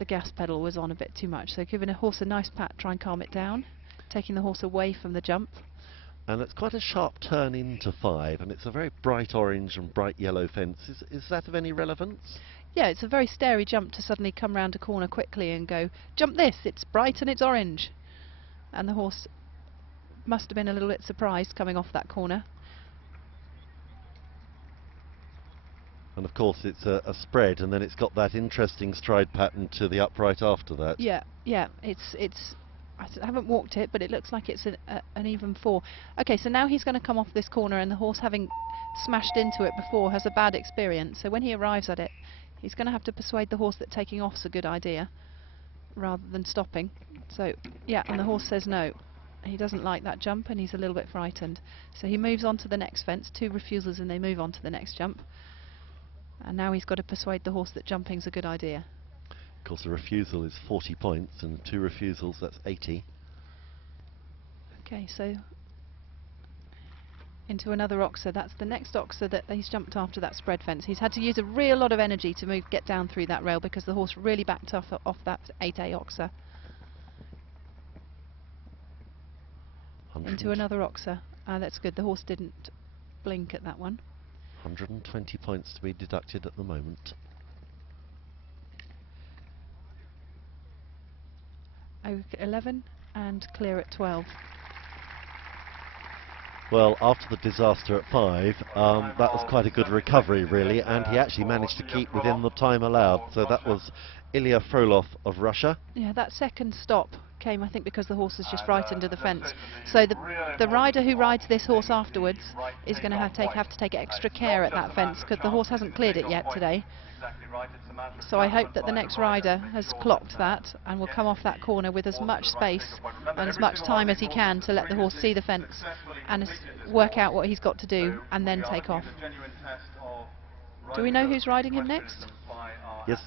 the gas pedal was on a bit too much. So giving a horse a nice pat, try and calm it down, taking the horse away from the jump. And it's quite a sharp turn into 5, and it's a very bright orange and bright yellow fence. Is that of any relevance? Yeah, it's a very stary jump to suddenly come round a corner quickly and go, jump this, it's bright and it's orange. And the horse must have been a little bit surprised coming off that corner. And of course it's a spread, and then it's got that interesting stride pattern to the upright after that. Yeah, it's I haven't walked it, but it looks like it's an even 4. Okay, so now he's going to come off this corner, and the horse, having smashed into it before, has a bad experience. So when he arrives at it, he's going to have to persuade the horse that taking off's a good idea rather than stopping. So yeah, and the horse says no. He doesn't like that jump, and he's a little bit frightened. So he moves on to the next fence, 2 refusals, and they move on to the next jump. And now he's got to persuade the horse that jumping's a good idea. Of course, a refusal is 40 points, and 2 refusals, that's 80. Okay, so into another oxer. That's the next oxer that he's jumped after that spread fence. He's had to use a real lot of energy to get down through that rail, because the horse really backed off that 8A oxer. Into another oxer. That's good. The horse didn't blink at that one. 120 points to be deducted at the moment. Okay, 11 and clear at 12. Well, after the disaster at 5, that was quite a good recovery, really, and he actually managed to keep within the time allowed. So that was Ilya Frolov of Russia. Yeah, that second stop came, I think, because the horse was just frightened of the fence. So the rider who rides this horse afterwards is going to have to take extra care at that fence, because the horse hasn't cleared it yet today. So I hope that the next rider has clocked that and will come off that corner with as much space and as much time as he can to let the horse see the fence and work out what he's got to do and then take off. Do we know who's riding him next? Yes,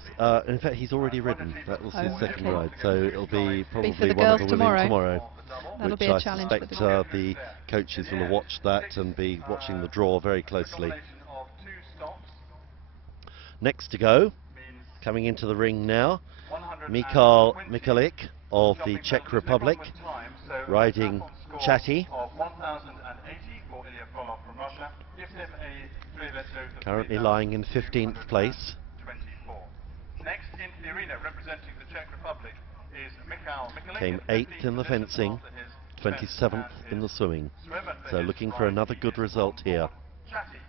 in fact he's already ridden. That was his second ride, so it'll be probably for the one of girls the women tomorrow. That'll be which a I challenge suspect the coaches will have watched that and be watching the draw very closely. Next to go, coming into the ring now, Mikhail Mikulik of the Czech Republic, riding Chatty. Currently lying in 15th place. Next in the arena representing the Czech Republic is Mikhail Mikulik. Came 8th in the fencing, 27th in the swimming. So looking for another good result here. Chatty,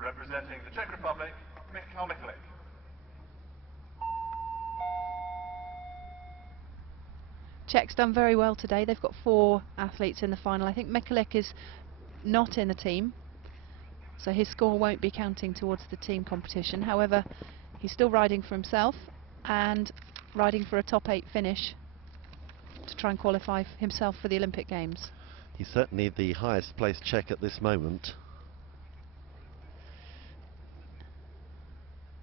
representing the Czech Republic, Mikhail Mikulik. Czech's done very well today. They've got 4 athletes in the final. I think Mikulik is not in the team, so his score won't be counting towards the team competition. However, he's still riding for himself and riding for a top 8 finish to try and qualify himself for the Olympic Games. He's certainly the highest placed Czech at this moment.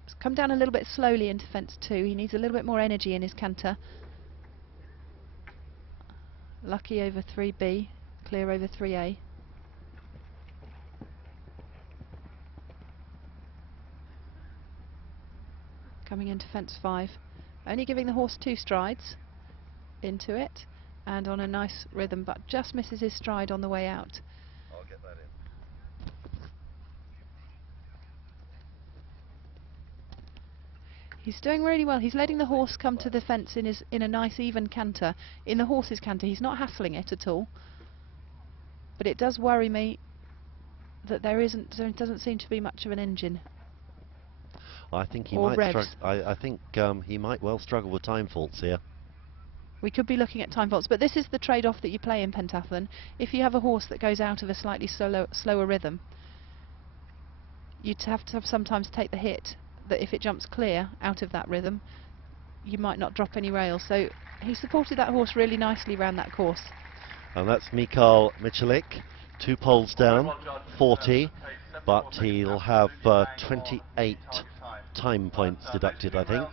He's come down a little bit slowly into fence 2. He needs a little bit more energy in his canter. Lucky over 3B, clear over 3A. Coming into fence 5, only giving the horse 2 strides into it, and on a nice rhythm, but just misses his stride on the way out. I'll get that in. He's doing really well. He's letting the horse come to the fence in a nice even canter. In the horse's canter, he's not hassling it at all. But it does worry me that there doesn't seem to be much of an engine. I think he or might revs. I think he might well struggle with time faults here. We could be looking at time faults, but this is the trade-off that you play in pentathlon. If you have a horse that goes out of a slightly slower rhythm, you'd have to sometimes take the hit that if it jumps clear out of that rhythm, you might not drop any rails. So he supported that horse really nicely around that course. And that's Mikhail Michalik, 2 poles down, 40, but he'll have 28 time points deducted, I think.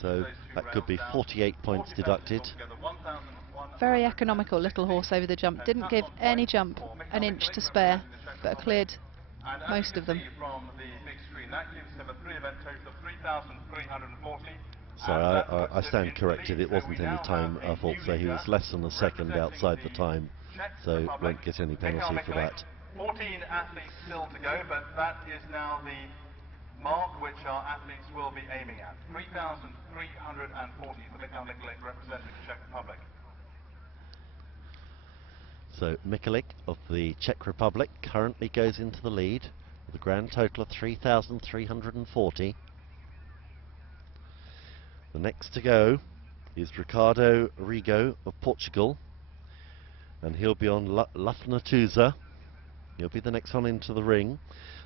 So that could be 48 points deducted. Very economical little horse over the jump. Didn't give any jump an inch to spare, but cleared most of them. Sorry, I stand corrected. It wasn't any time fault, so he was less than a second outside the time, so won't get any penalty for that. 14 athletes still to go, but that is now the mark which our athletes will be aiming at. 3,340 for Mikhail Michalik representing the Czech Republic. So Michalik of the Czech Republic currently goes into the lead with a grand total of 3,340. The next to go is Ricardo Rigo of Portugal, and he'll be on Lafnatuza. He'll be the next one into the ring.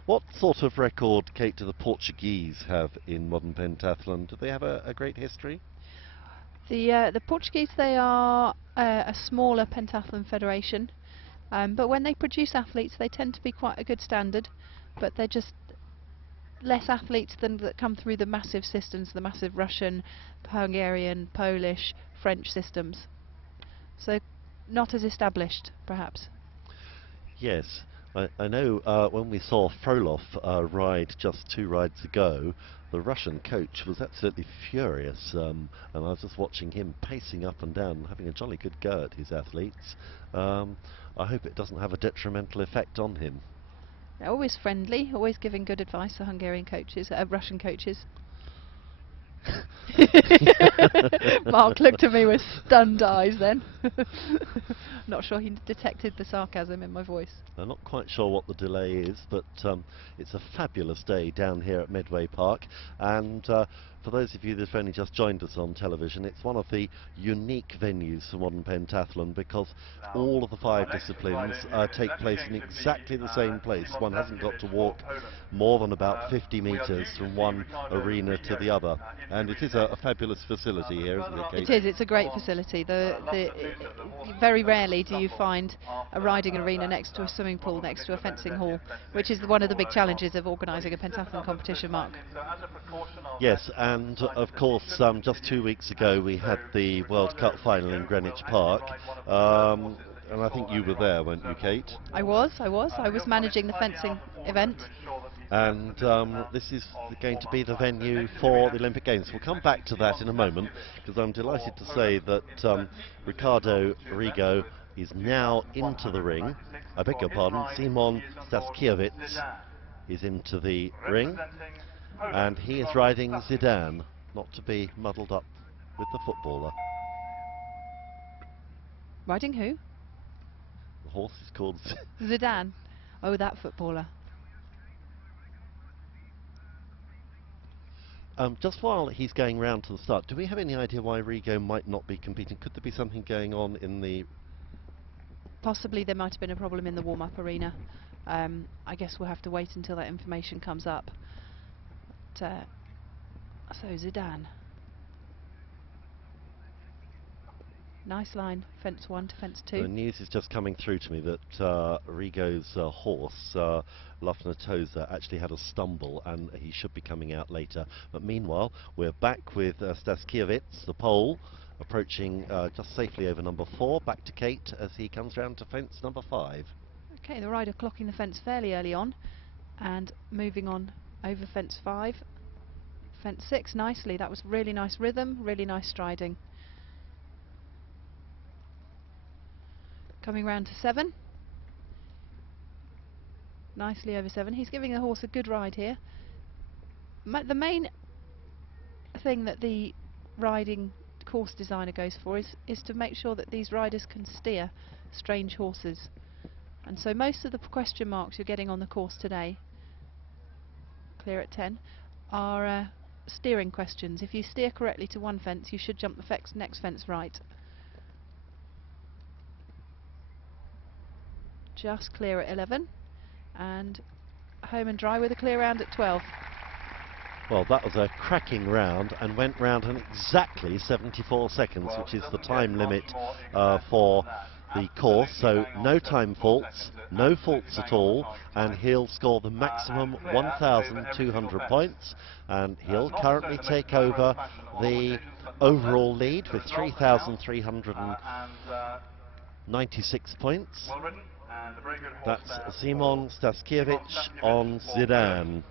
What sort of record, Kate, do the Portuguese have in modern pentathlon? Do they have a great history? The Portuguese, they are a smaller pentathlon federation, but when they produce athletes they tend to be quite a good standard, but they're just less athletes than that come through the massive systems, the massive Russian, Hungarian, Polish, French systems. So not as established, perhaps. Yes, I know when we saw Frolov ride just 2 rides ago, the Russian coach was absolutely furious, and I was just watching him pacing up and down, having a jolly good go at his athletes. I hope it doesn't have a detrimental effect on him. They're always friendly, always giving good advice to Hungarian coaches, Russian coaches. Mark looked at me with stunned eyes then. Not sure he detected the sarcasm in my voice. I'm not quite sure what the delay is, but it's a fabulous day down here at Midway Park, and for those of you that have only just joined us on television, it's one of the unique venues for modern pentathlon because all of the 5 disciplines take place in exactly the same place. One hasn't got to walk more than about 50 metres from one arena to the other, and it is a fabulous facility here, isn't it, Kate? It is, it's a great facility. Very rarely do you find a riding arena next to a swimming pool, next to a fencing hall, which is one of the big challenges of organising a pentathlon competition, Mark. Yes, and of course just 2 weeks ago we had the World Cup final in Greenwich Park, and I think you were there, weren't you, Kate? I was managing the fencing event. And this is going to be the venue for the Olympic Games. We'll come back to that in a moment, because I'm delighted to say that Ricardo Rigo is now into the ring. I beg your pardon, Simon Staskiewicz is into the ring, and he is riding Zidane, not to be muddled up with the footballer. Riding who? The horse is called Zidane. Oh, that footballer. Just while he's going round to the start, do we have any idea why Rigo might not be competing? Could there be something going on in the... Possibly there might have been a problem in the warm-up arena. I guess we'll have to wait until that information comes up. But, so Zidane. Nice line, fence 1 to fence 2. The news is just coming through to me that Rigo's horse, Lufnatosa, actually had a stumble and he should be coming out later. But meanwhile, we're back with Staskiewicz, the pole, approaching just safely over number 4, back to Kate as he comes round to fence number 5. Okay, the rider clocking the fence fairly early on and moving on over fence 5. Fence 6 nicely, that was really nice rhythm, really nice striding. Coming round to 7. Nicely over 7. He's giving the horse a good ride here. The main thing that the riding course designer goes for is to make sure that these riders can steer strange horses. And so most of the question marks you're getting on the course today, clear at 10, are steering questions. If you steer correctly to one fence, you should jump the next fence right. Just clear at 11 and home and dry with a clear round at 12. Well, that was a cracking round and went round in exactly 74 seconds, which is the time limit for the course. So no time faults, no faults at all, and he'll score the maximum 1,200 points, and he'll currently take over the overall lead with 3,396 points. That's Simon Staskiewicz on Zidane.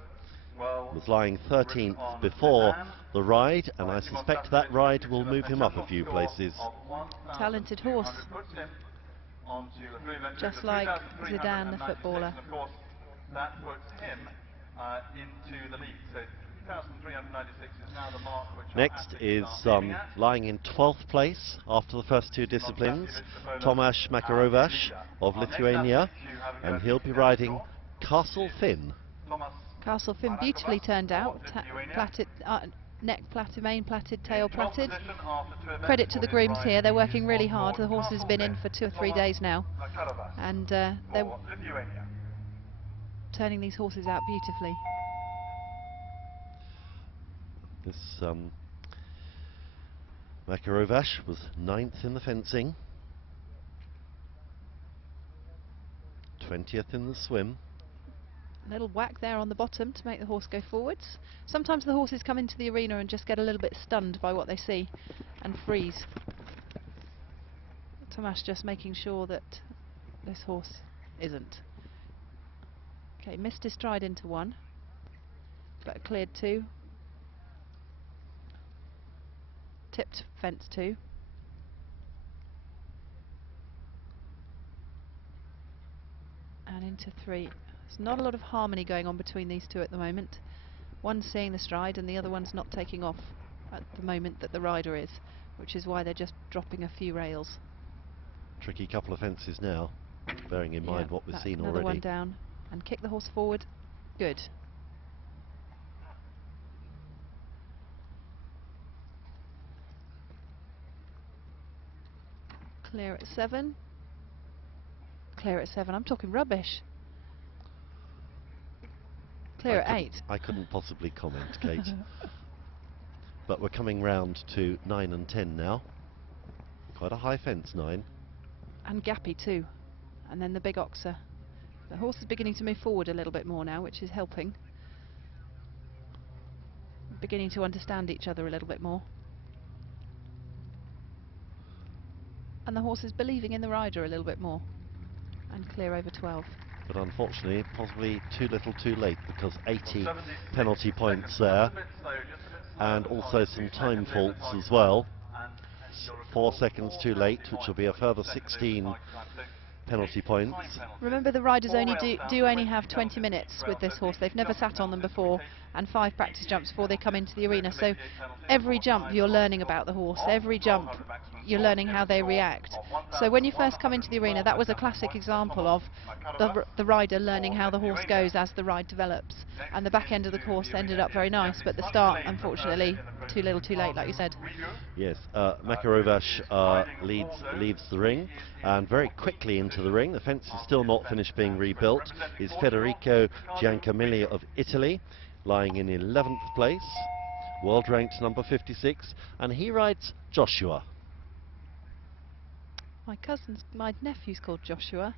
Was lying 13th before the ride, and I suspect that ride will move him up a few places. Talented horse, just like Zidane, the footballer. That puts him into the lead. So 3,396 is now the mark which next is lying in 12th place after the first two disciplines, Tomasz Makarovac of Lithuania, and he'll be riding Castle Finn. Castle Finn beautifully turned out, plaited, neck plaited, mane plaited, tail plaited. Credit to the grooms here, they're working really hard. The horse has been in for 2 or 3 days now, and they're turning these horses out beautifully. This Makarovac was 9th in the fencing, 20th in the swim. A little whack there on the bottom to make the horse go forwards. Sometimes the horses come into the arena and just get a little bit stunned by what they see and freeze. Tomasz just making sure that this horse isn't. Okay, missed his stride into 1, but cleared 2. Tipped fence 2. And into 3. There's not a lot of harmony going on between these two at the moment. One's seeing the stride and the other one's not taking off at the moment that the rider is, which is why they're just dropping a few rails. Tricky couple of fences now, bearing in mind what we've seen another already. One down and kick the horse forward. Good. Clear at 7. Clear at 7. I'm talking rubbish. Clear at 8. I couldn't possibly comment, Kate. But we're coming round to 9 and 10 now. Quite a high fence, 9. And gappy too. And then the big oxer. The horse is beginning to move forward a little bit more now, which is helping. Beginning to understand each other a little bit more. And the horse is believing in the rider a little bit more. And clear over 12. But unfortunately, possibly too little too late, because 80 penalty points there, and also some time faults as well. 4 seconds too late, which will be a further 16 penalty points. Remember, the riders do only have 20 minutes with this horse. They've never sat on them before, and 5 practice jumps before they come into the arena. So every jump you're learning about the horse, every jump you're learning how they react. So when you first come into the arena, that was a classic example of the rider learning how the horse goes as the ride develops. And the back end of the course ended up very nice, but the start, unfortunately, too little too late, like you said. Yes, Makarovac leaves the ring, and very quickly into the ring. The fence is still not finished being rebuilt. Is Federico Giancamilli of Italy, lying in 11th place, world ranked number 56, and he rides Joshua. My nephew's called Joshua.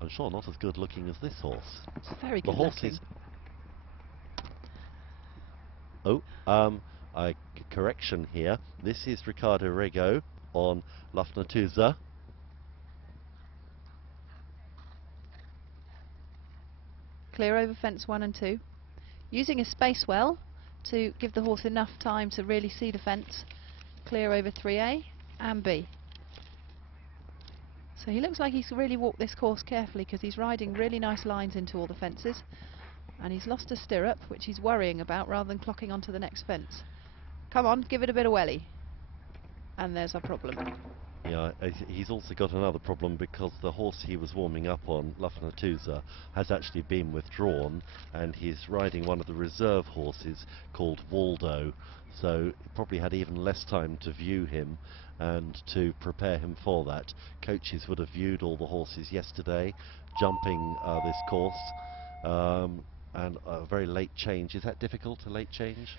I'm sure not as good looking as this horse. Very The good horse looking. is... Oh, correction here. This is Ricardo Rego on Lafnatuza. Clear over fence 1 and 2. Using his space well to give the horse enough time to really see the fence. Clear over 3A and B. So he looks like he's really walked this course carefully because he's riding really nice lines into all the fences, and he's lost a stirrup, which he's worrying about rather than clocking onto the next fence. Come on, give it a bit of welly. And there's our problem. Yeah, he's also got another problem because the horse he was warming up on, Lafnatuza, has actually been withdrawn, and he's riding one of the reserve horses called Waldo, so he probably had even less time to view him and to prepare him for that. Coaches would have viewed all the horses yesterday, jumping this course, and a very late change. Is that difficult, a late change?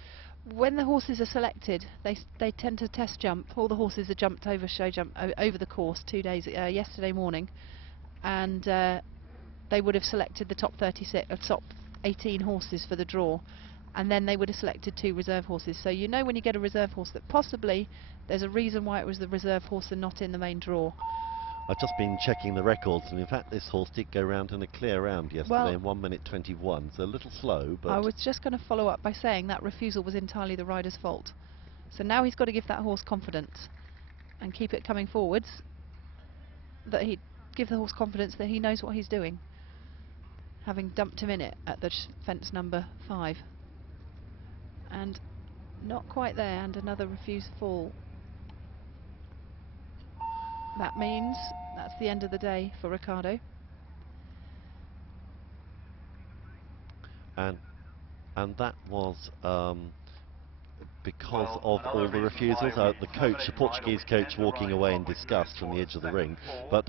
When the horses are selected, they tend to test jump. All the horses are jumped over show jump over the course 2 days yesterday morning, and they would have selected the top 18 horses for the draw, and then they would have selected 2 reserve horses. So you know when you get a reserve horse that possibly there's a reason why it was the reserve horse and not in the main draw. I've just been checking the records, and in fact this horse did go round in a clear round yesterday in 1 minute 21, so a little slow, but... I was just going to follow up by saying that refusal was entirely the rider's fault. So now he's got to give that horse confidence and keep it coming forwards, that he give the horse confidence that he knows what he's doing, having dumped him in it at the fence number 5. And not quite there, and another refused fall. That means that's the end of the day for Ricardo. And that was because of all the refusals. The coach, the Portuguese coach, walking away in disgust from the edge of the ring. But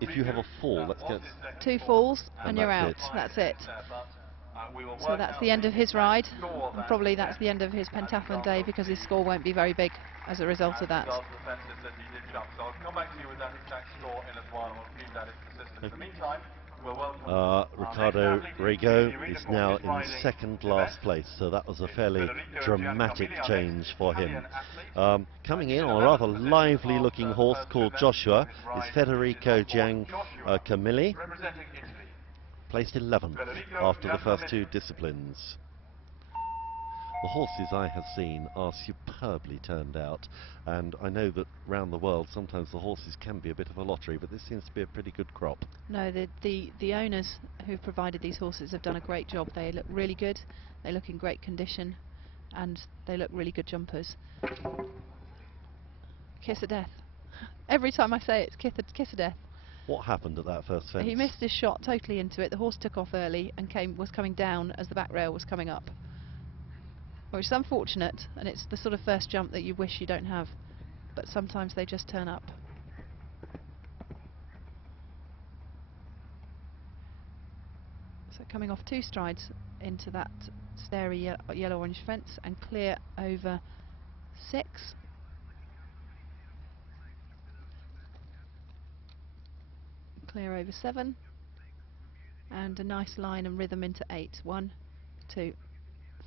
if you have a fall, let's get 2 falls and you're out. it. That's it. So that's the end of his ride, and probably that's the end of his pentathlon day, because his score won't be very big as a result of that. Ricardo Rego is now in second last place, so that was a fairly dramatic change for him. Coming in on a rather lively looking horse called Joshua is Federico Giancamilli, placed 11th after the first 2 disciplines. The horses I have seen are superbly turned out, and I know that round the world sometimes the horses can be a bit of a lottery, but this seems to be a pretty good crop. No, the owners who provided these horses have done a great job. They look really good, they look in great condition, and they look really good jumpers. Kiss of death. Every time I say it, it's kiss of death. What happened at that first fence? He missed his shot totally into it. The horse took off early and was coming down as the back rail was coming up, which is unfortunate, and it's the sort of first jump that you wish you don't have, but sometimes they just turn up. So coming off 2 strides into that starry yellow-orange fence and clear over 6. Clear over 7, and a nice line and rhythm into 8. 1, 2,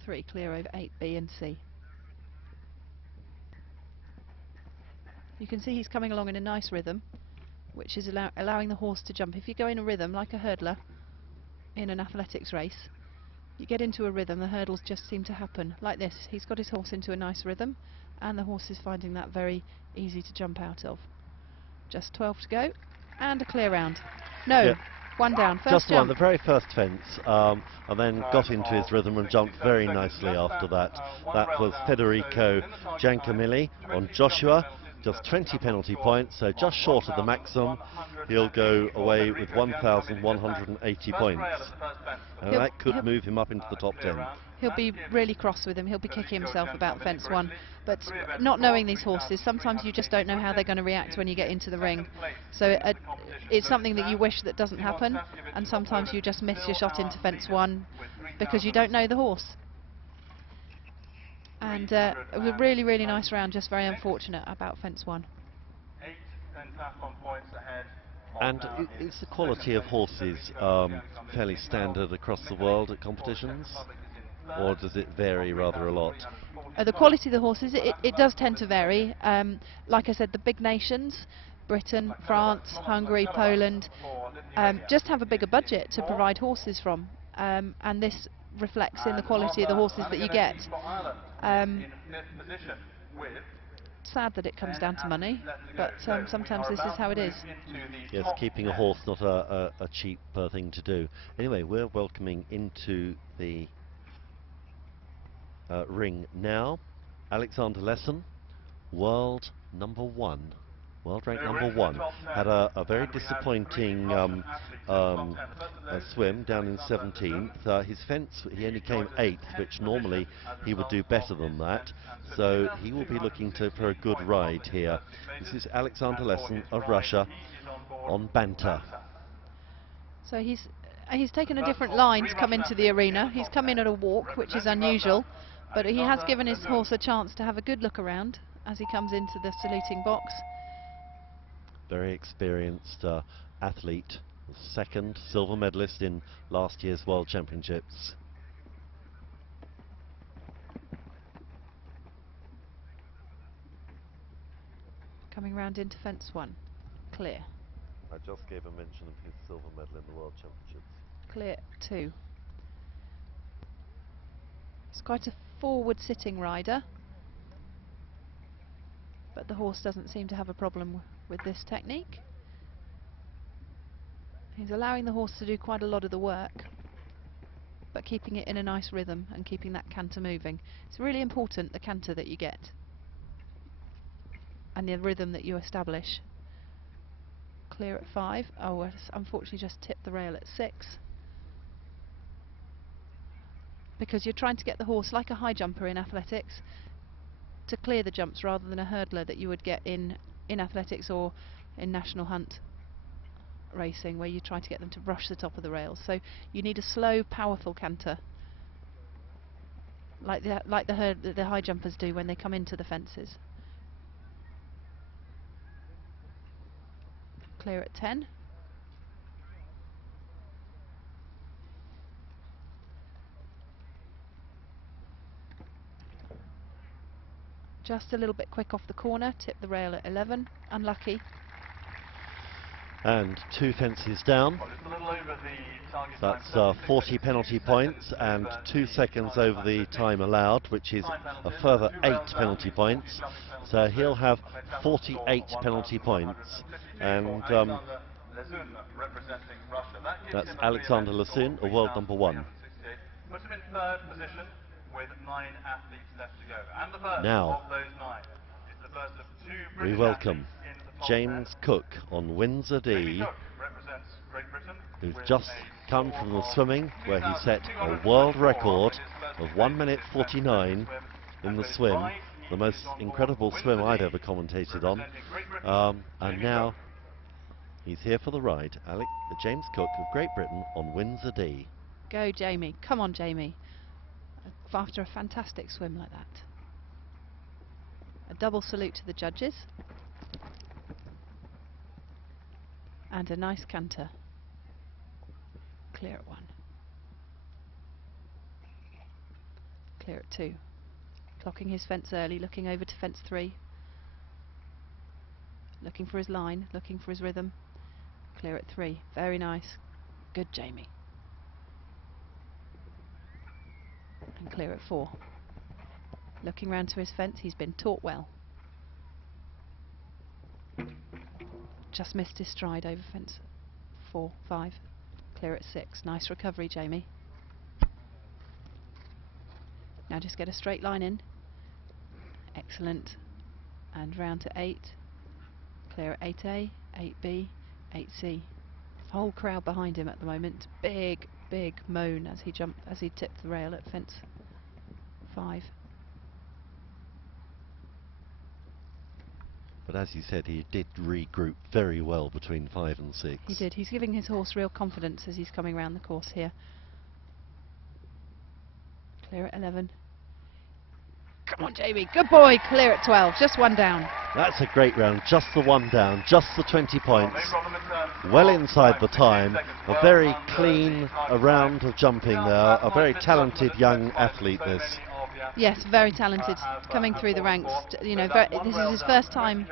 3, clear over 8, B and C. You can see he's coming along in a nice rhythm, which is allowing the horse to jump. If you go in a rhythm like a hurdler in an athletics race, you get into a rhythm, the hurdles just seem to happen. Like this, he's got his horse into a nice rhythm, and the horse is finding that very easy to jump out of. Just 12 to go, and a clear round. No, yeah. 1 down, first just jump. one, the very first fence, and then got into his rhythm and jumped very nicely after that. That was Federico Giancamilli on Joshua. Just 20 penalty points, so just short of the maximum. He'll go away with 1,180 points, and that could move him up into the top 10. He'll be really cross with him. He'll be kicking himself about fence 1. But not knowing these horses, sometimes you just don't know how they're going to react when you get into the ring. So it's something that you wish that doesn't happen, and sometimes you just miss your shot into fence 1 because you don't know the horse. And it was a really, really nice round, just very unfortunate about fence 1. 8 pentathlon points ahead. And is the quality of horses fairly standard across the world at competitions, or does it vary rather a lot? The quality of the horses, it does tend to vary. Like I said, the big nations, Britain, France, Hungary, Poland, just have a bigger budget to provide horses from, and this reflects in the quality of the horses that you get. Sad that it comes down to money, but sometimes this is how it is. Yes, keeping a horse not a cheap thing to do. Anyway, we're welcoming into the ring now Alexander Lesson, world ranked number 1, had a very disappointing swim down in 17th. His fence, he only came 8th, which normally he would do better than that, so he will be looking for a good ride here. This is Alexander Lesson of Russia on banter. So he's taken a different line to come into the arena. He's come in at a walk, which is unusual, but he has given his horse a chance to have a good look around as he comes into the saluting box. Very experienced athlete, second silver medalist in last year's World Championships. Coming round into fence 1, clear. I just gave a mention of his silver medal in the World Championships. Clear 2. It's quite a forward sitting rider, but the horse doesn't seem to have a problem with this technique. He's allowing the horse to do quite a lot of the work, but keeping it in a nice rhythm and keeping that canter moving. It's really important, the canter that you get and the rhythm that you establish. Clear at 5. Oh, it's unfortunately just tipped the rail at 6. Because you're trying to get the horse, like a high jumper in athletics, to clear the jumps rather than a hurdler that you would get in athletics or in national hunt racing, where you try to get them to brush the top of the rails. So you need a slow, powerful canter, like the high jumpers do when they come into the fences. Clear at 10. Just a little bit quick off the corner, tip the rail at 11, unlucky. And 2 fences down. That's 40 penalty points and 2 seconds over the time allowed, which is a further 8 penalty points. So he'll have 48 penalty points. And that's Alexander Lesson, a world number 1. Put him in 3rd position with 9 athletes left to go. And the first now, of those 9 is the first of 2 we British welcome athletes in the top James 10. Cook on Windsor D, who's just come from the swimming, where he set a world record of 1 minute 49 in the swim, the most incredible swim I've ever commentated on, and now he's here for the ride. James Cook of Great Britain on Windsor D. Go Jamie, come on Jamie, after a fantastic swim like that. A double salute to the judges and a nice canter. Clear at 1. Clear at 2. Clocking his fence early, looking over to fence 3. Looking for his line, looking for his rhythm. Clear at 3. Very nice. Good Jamie. And clear at 4. Looking round to his fence, he's been taught well. Just missed his stride over fence 4, 5. Clear at 6. Nice recovery, Jamie. Now just get a straight line in. Excellent. And round to 8. Clear at 8A, 8B, 8C. Whole crowd behind him at the moment. Big, big moan as he tipped the rail at fence 5. But as you said, he did regroup very well between 5 and 6. He did. He's giving his horse real confidence as he's coming round the course here. Clear at 11. Come on, Jamie. Good boy. Clear at 12. Just one down. That's a great round. Just the one down. Just the 20 points. Well inside the time. A very clean round of jumping there. A very talented young athlete, this. Yes, very talented. Coming through the ranks. You know, this is his first time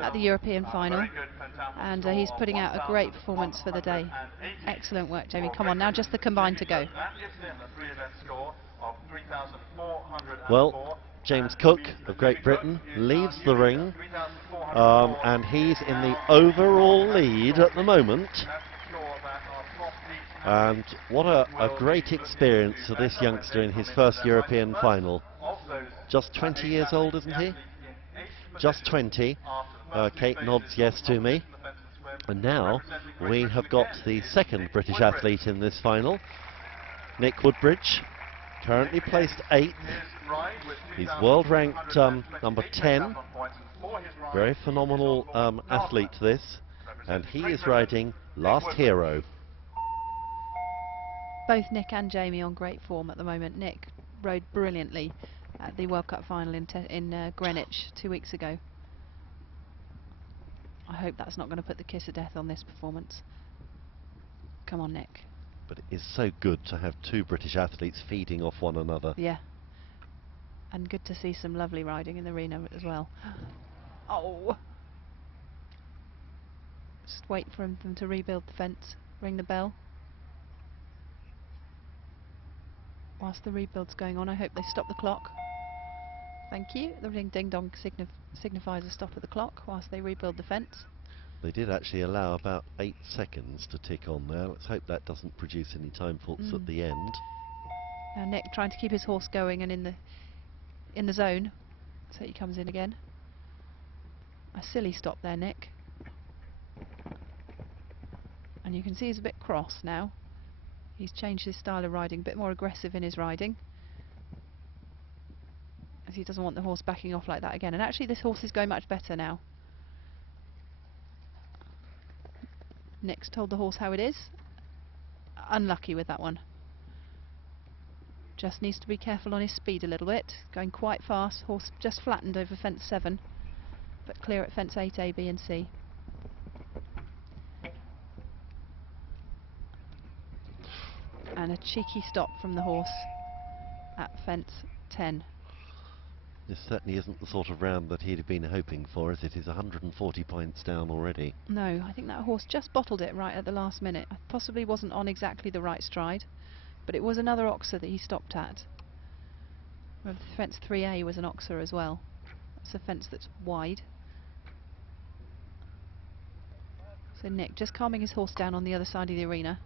at the European final. And he's putting out a great performance for the day. Excellent work, Jamie. Come on, now just the combined to go. Well, James Cook of Great Britain leaves the ring, and he's in the overall lead at the moment. And what a great experience for this youngster in his first European final. Just 20 years old, isn't he? Just 20. Kate nods yes to me. And now we have got the second British athlete in this final, Nick Woodbridge, currently placed 8th. He's world ranked number 10. Very phenomenal athlete this, and he is riding Last Hero. Both Nick and Jamie on great form at the moment. Nick rode brilliantly at the World Cup final in Greenwich 2 weeks ago. I hope that's not going to put the kiss of death on this performance. Come on, Nick. But it is so good to have two British athletes feeding off one another. Yeah. And good to see some lovely riding in the arena as well. Oh! Just wait for them to rebuild the fence. Ring the bell. Whilst the rebuild's going on, I hope they stop the clock. Thank you. The ring ding dong signifies a stop of the clock whilst they rebuild the fence. They did actually allow about 8 seconds to tick on there. Let's hope that doesn't produce any time faults at the end. Now Nick trying to keep his horse going and in the zone, so he comes in again. A silly stop there, Nick. And you can see he's a bit cross now. He's changed his style of riding, a bit more aggressive in his riding, as he doesn't want the horse backing off like that again. And actually this horse is going much better now. Nick's told the horse how it is. Unlucky with that one. Just needs to be careful on his speed a little bit. Going quite fast. Horse just flattened over fence 7, but clear at fence 8, A, B and C. And a cheeky stop from the horse at fence 10. This certainly isn't the sort of round that he'd have been hoping for, as it is 140 points down already. No, I think that horse just bottled it right at the last minute. Possibly wasn't on exactly the right stride, but it was another oxer that he stopped at. Well, fence 3A was an oxer as well. It's a fence that's wide. So Nick just calming his horse down on the other side of the arena,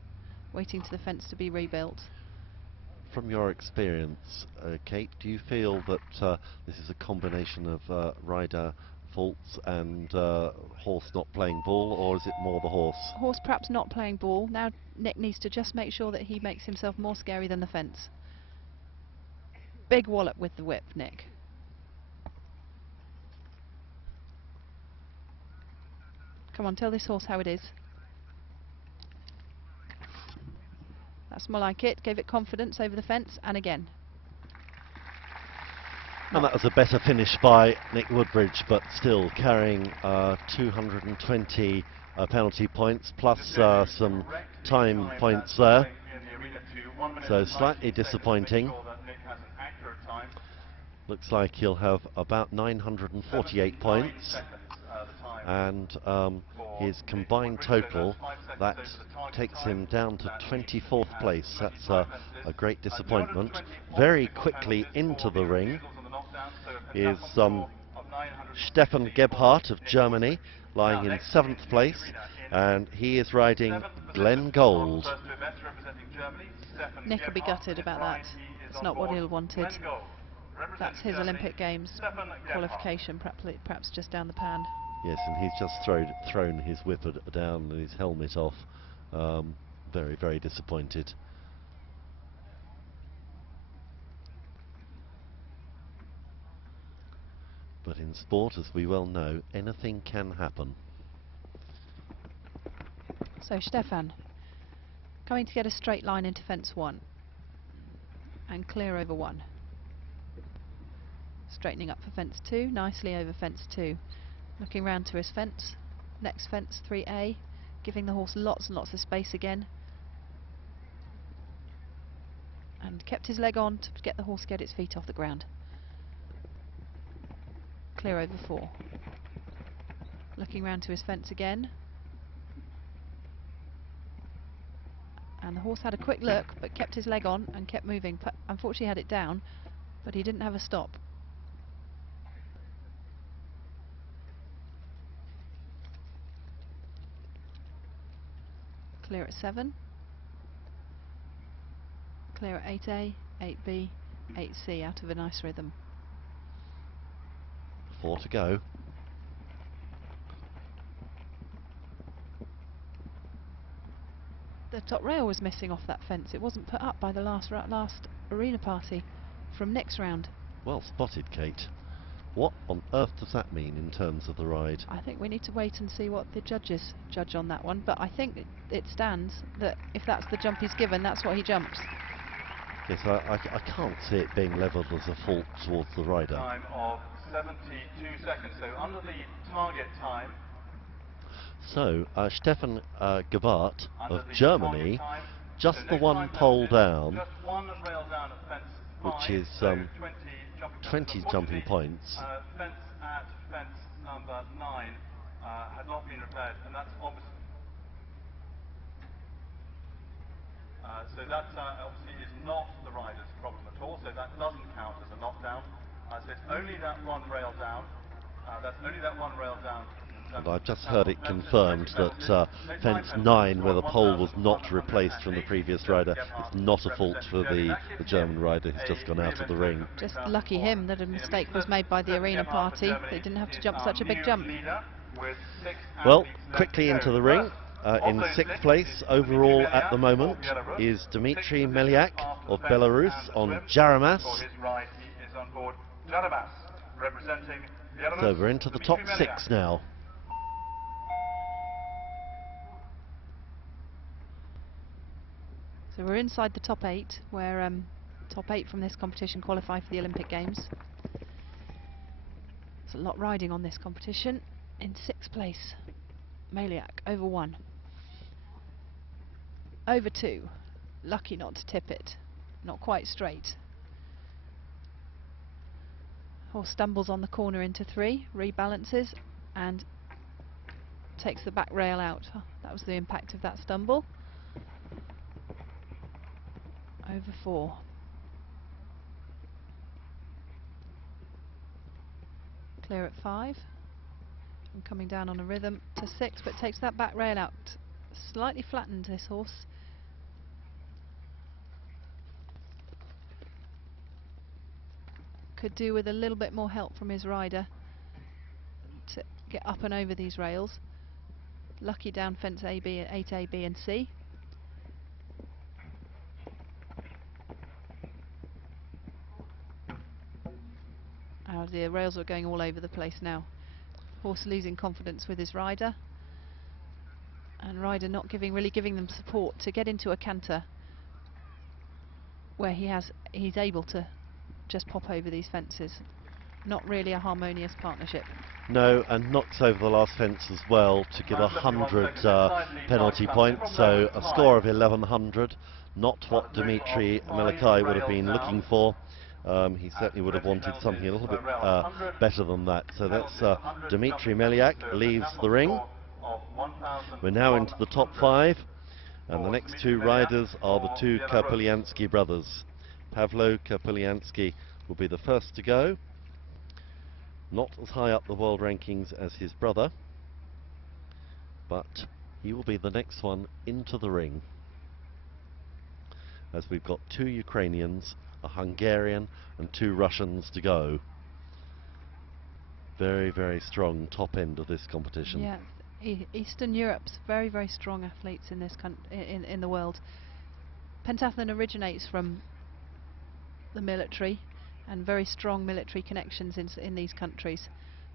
waiting for the fence to be rebuilt. From your experience, Kate, do you feel that this is a combination of rider faults and horse not playing ball, or is it more the horse? Horse perhaps not playing ball. Now Nick needs to just make sure that he makes himself more scary than the fence. Big wallop with the whip, Nick. Come on, tell this horse how it is. That's more like it. Gave it confidence over the fence, and again. And that was a better finish by Nick Woodbridge, but still carrying 220 penalty points, plus some time points there. So slightly disappointing. Looks like he'll have about 948 points. And his combined total, that takes him down to 24th place. That's a great disappointment. Very quickly into the ring is Stefan Gebhardt of Germany, lying in 7th place, and he is riding Glenn Gold. Nick will be gutted about that. It's not what he'll wanted. That's his Olympic Games qualification, perhaps just down the pan. Yes, and he's just thrown his whip down and his helmet off. Very, very disappointed. But in sport, as we well know, anything can happen. So Stefan, coming to get a straight line into fence 1 and clear over 1. Straightening up for fence 2, nicely over fence 2. Looking round to his fence. Next fence, 3A, giving the horse lots and lots of space again. And kept his leg on to get the horse get its feet off the ground. Clear over 4. Looking round to his fence again. And the horse had a quick look, but kept his leg on and kept moving. Unfortunately had it down, but he didn't have a stop. Clear at 7. Clear at 8A, 8B, 8C, out of a nice rhythm. 4 to go. The top rail was missing off that fence. It wasn't put up by the last arena party from next round. Well spotted, Kate. What on earth does that mean in terms of the ride? I think we need to wait and see what the judges judge on that one, but I think it stands that if that's the jump he's given, that's what he jumps. Yes, I can't see it being levelled as a fault towards the rider. Time of 72 seconds, so under the target time. So, Stefan Gebhardt of Germany, just the one pole down, Just one rail down at fence 5, which is so 20 jumping points. Fence at fence number 9 had not been repaired, and that's obviously obviously is not the rider's problem at all, so that doesn't count as a knockdown. So it's only that one rail down. That's only that one rail down. And I've just heard it confirmed that fence 9, where the pole was not replaced from the previous rider, is not a fault for the German rider who's just gone out of the ring. Just lucky him that a mistake was made by the arena party. They didn't have to jump such a big jump. Well, quickly into the ring. In 6th place overall at the moment is Dmitry Meliak of Belarus on Jaramas. So we're into the top 6 now. So we're inside the top 8, where top 8 from this competition qualify for the Olympic Games. There's a lot riding on this competition. In 6th place, Meliak over 1. Over 2, lucky not to tip it, not quite straight. Horse stumbles on the corner into 3, rebalances and takes the back rail out. Oh, that was the impact of that stumble. Over 4. Clear at 5. And coming down on a rhythm to 6, but takes that back rail out. Slightly flattened, this horse. Could do with a little bit more help from his rider to get up and over these rails. Lucky down fence AB, 8A, B and C. Oh, the rails are going all over the place now. Horse losing confidence with his rider, and rider not really giving them support to get into a canter where he's able to just pop over these fences. Not really a harmonious partnership. No, and knocks over the last fence as well to give 100 penalty points, so a score of 1100, not what Dmitry Meliak would have been looking for. He certainly would have wanted something a little bit better than that. So that's Dmitry Meliak leaves the ring. We're now into the top 5, and the next 2 riders are the 2 Karpeliansky brothers. Pavlo Karpeliansky will be the first to go. Not as high up the world rankings as his brother, but he will be the next one into the ring. As we've got 2 Ukrainians, a Hungarian and 2 Russians to go. Very, very strong top end of this competition. Yeah, Eastern Europe's very, very strong athletes in this in the world. Pentathlon originates from the military, and very strong military connections in these countries.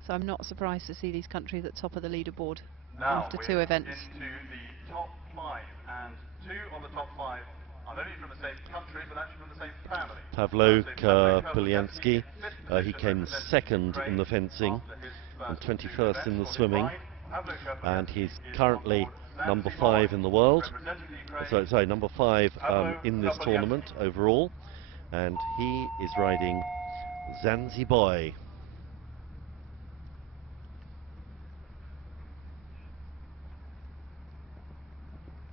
So I'm not surprised to see these countries at top of the leaderboard now after 2 events. Into the top 5, and 2 of the top 5 are not only from the same country, but actually from the same family. Pavlo So Kurpiliansky, he came second in the fencing and 21st in the swimming, and he's currently number 5 in the world. Sorry, number 5 in this tournament overall, and he is riding Zanzibar.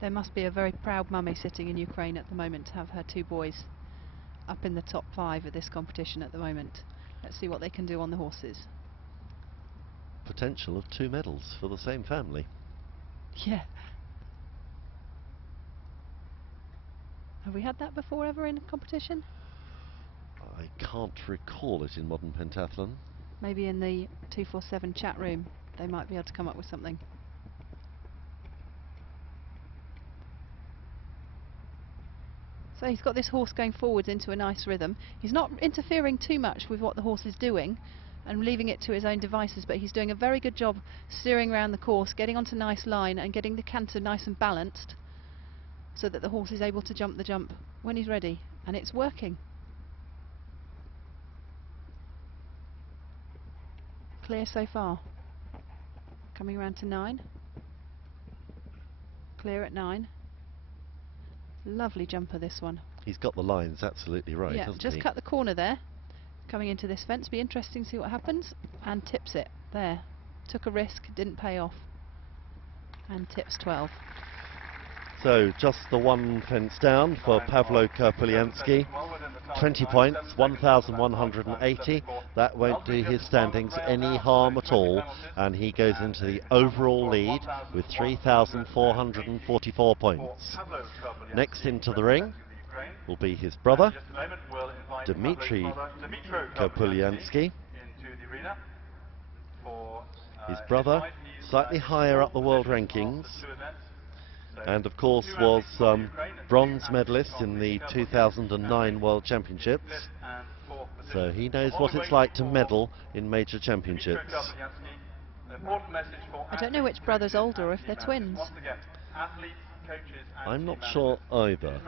There must be a very proud mummy sitting in Ukraine at the moment to have her 2 boys up in the top 5 of this competition at the moment. Let's see what they can do on the horses. Potential of 2 medals for the same family. Yeah. Have we had that before ever in a competition? I can't recall it in modern pentathlon. Maybe in the 247 chat room they might be able to come up with something. So he's got this horse going forwards into a nice rhythm. He's not interfering too much with what the horse is doing and leaving it to his own devices, but he's doing a very good job steering around the course, getting onto nice line and getting the canter nice and balanced so that the horse is able to jump the jump when he's ready, and it's working. Clear so far. Coming round to 9. Clear at 9. Lovely jumper, this one. He's got the lines absolutely right, yeah, hasn't just he? cut the corner there. Coming into this fence, be interesting to see what happens. And tips it. There. Took a risk, didn't pay off. And tips 12. So just the 1 fence down for Pavlo Kurpiliansky. 20 points, 1,180. That won't do his standings any harm at all, and he goes into the overall lead with 3,444 points. Next into the ring will be his brother, Dmitry Kurpiliansky. His brother, slightly higher up the world rankings, and of course was bronze medalist in the 2009 World Championships, so he knows what it's like to medal in major championships. I don't know which brother's older or if they're twins. I'm not sure either.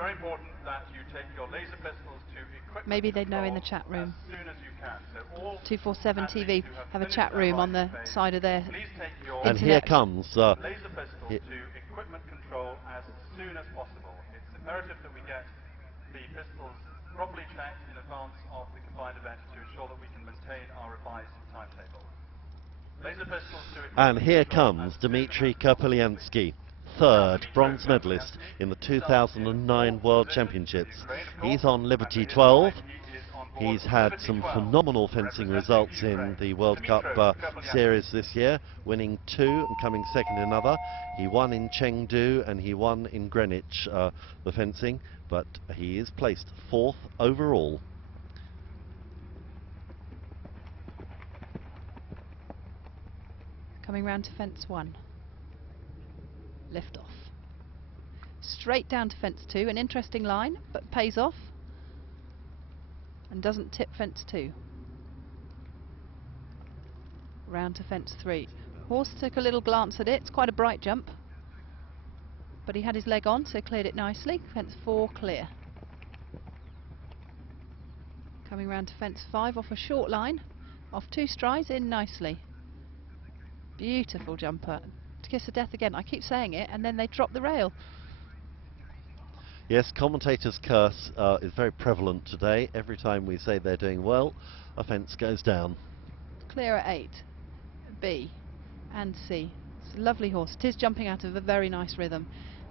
Maybe they'd know in the chat room. 247 TV have a chat room on the side of their and internet. Here comes equipment control as soon as possible. It's imperative that we get the pistols properly checked in advance of the combined event to ensure that we can maintain our revised timetable. Laser pistols to and here comes Dmitry Kurpiliansky, 3rd bronze medalist in the 2009 World Championships. He's on Liberty 12. He's had some phenomenal fencing results in the World Cup series this year, winning 2 and coming second in another. He won in Chengdu and he won in Greenwich, the fencing, but he is placed 4th overall. Coming round to fence 1. Lift off. Straight down to fence 2, an interesting line, but pays off. And doesn't tip fence 2. Round to fence 3. Horse took a little glance at it. It's quite a bright jump, but he had his leg on, so cleared it nicely. Fence 4 clear. Coming round to fence 5 off a short line, off 2 strides, in nicely. Beautiful jumper. To kiss of death again. I keep saying it, and then they drop the rail. Yes, commentators' curse is very prevalent today. Every time we say they're doing well, a fence goes down. Clear at 8. B and C. It's a lovely horse. It is jumping out of a very nice rhythm,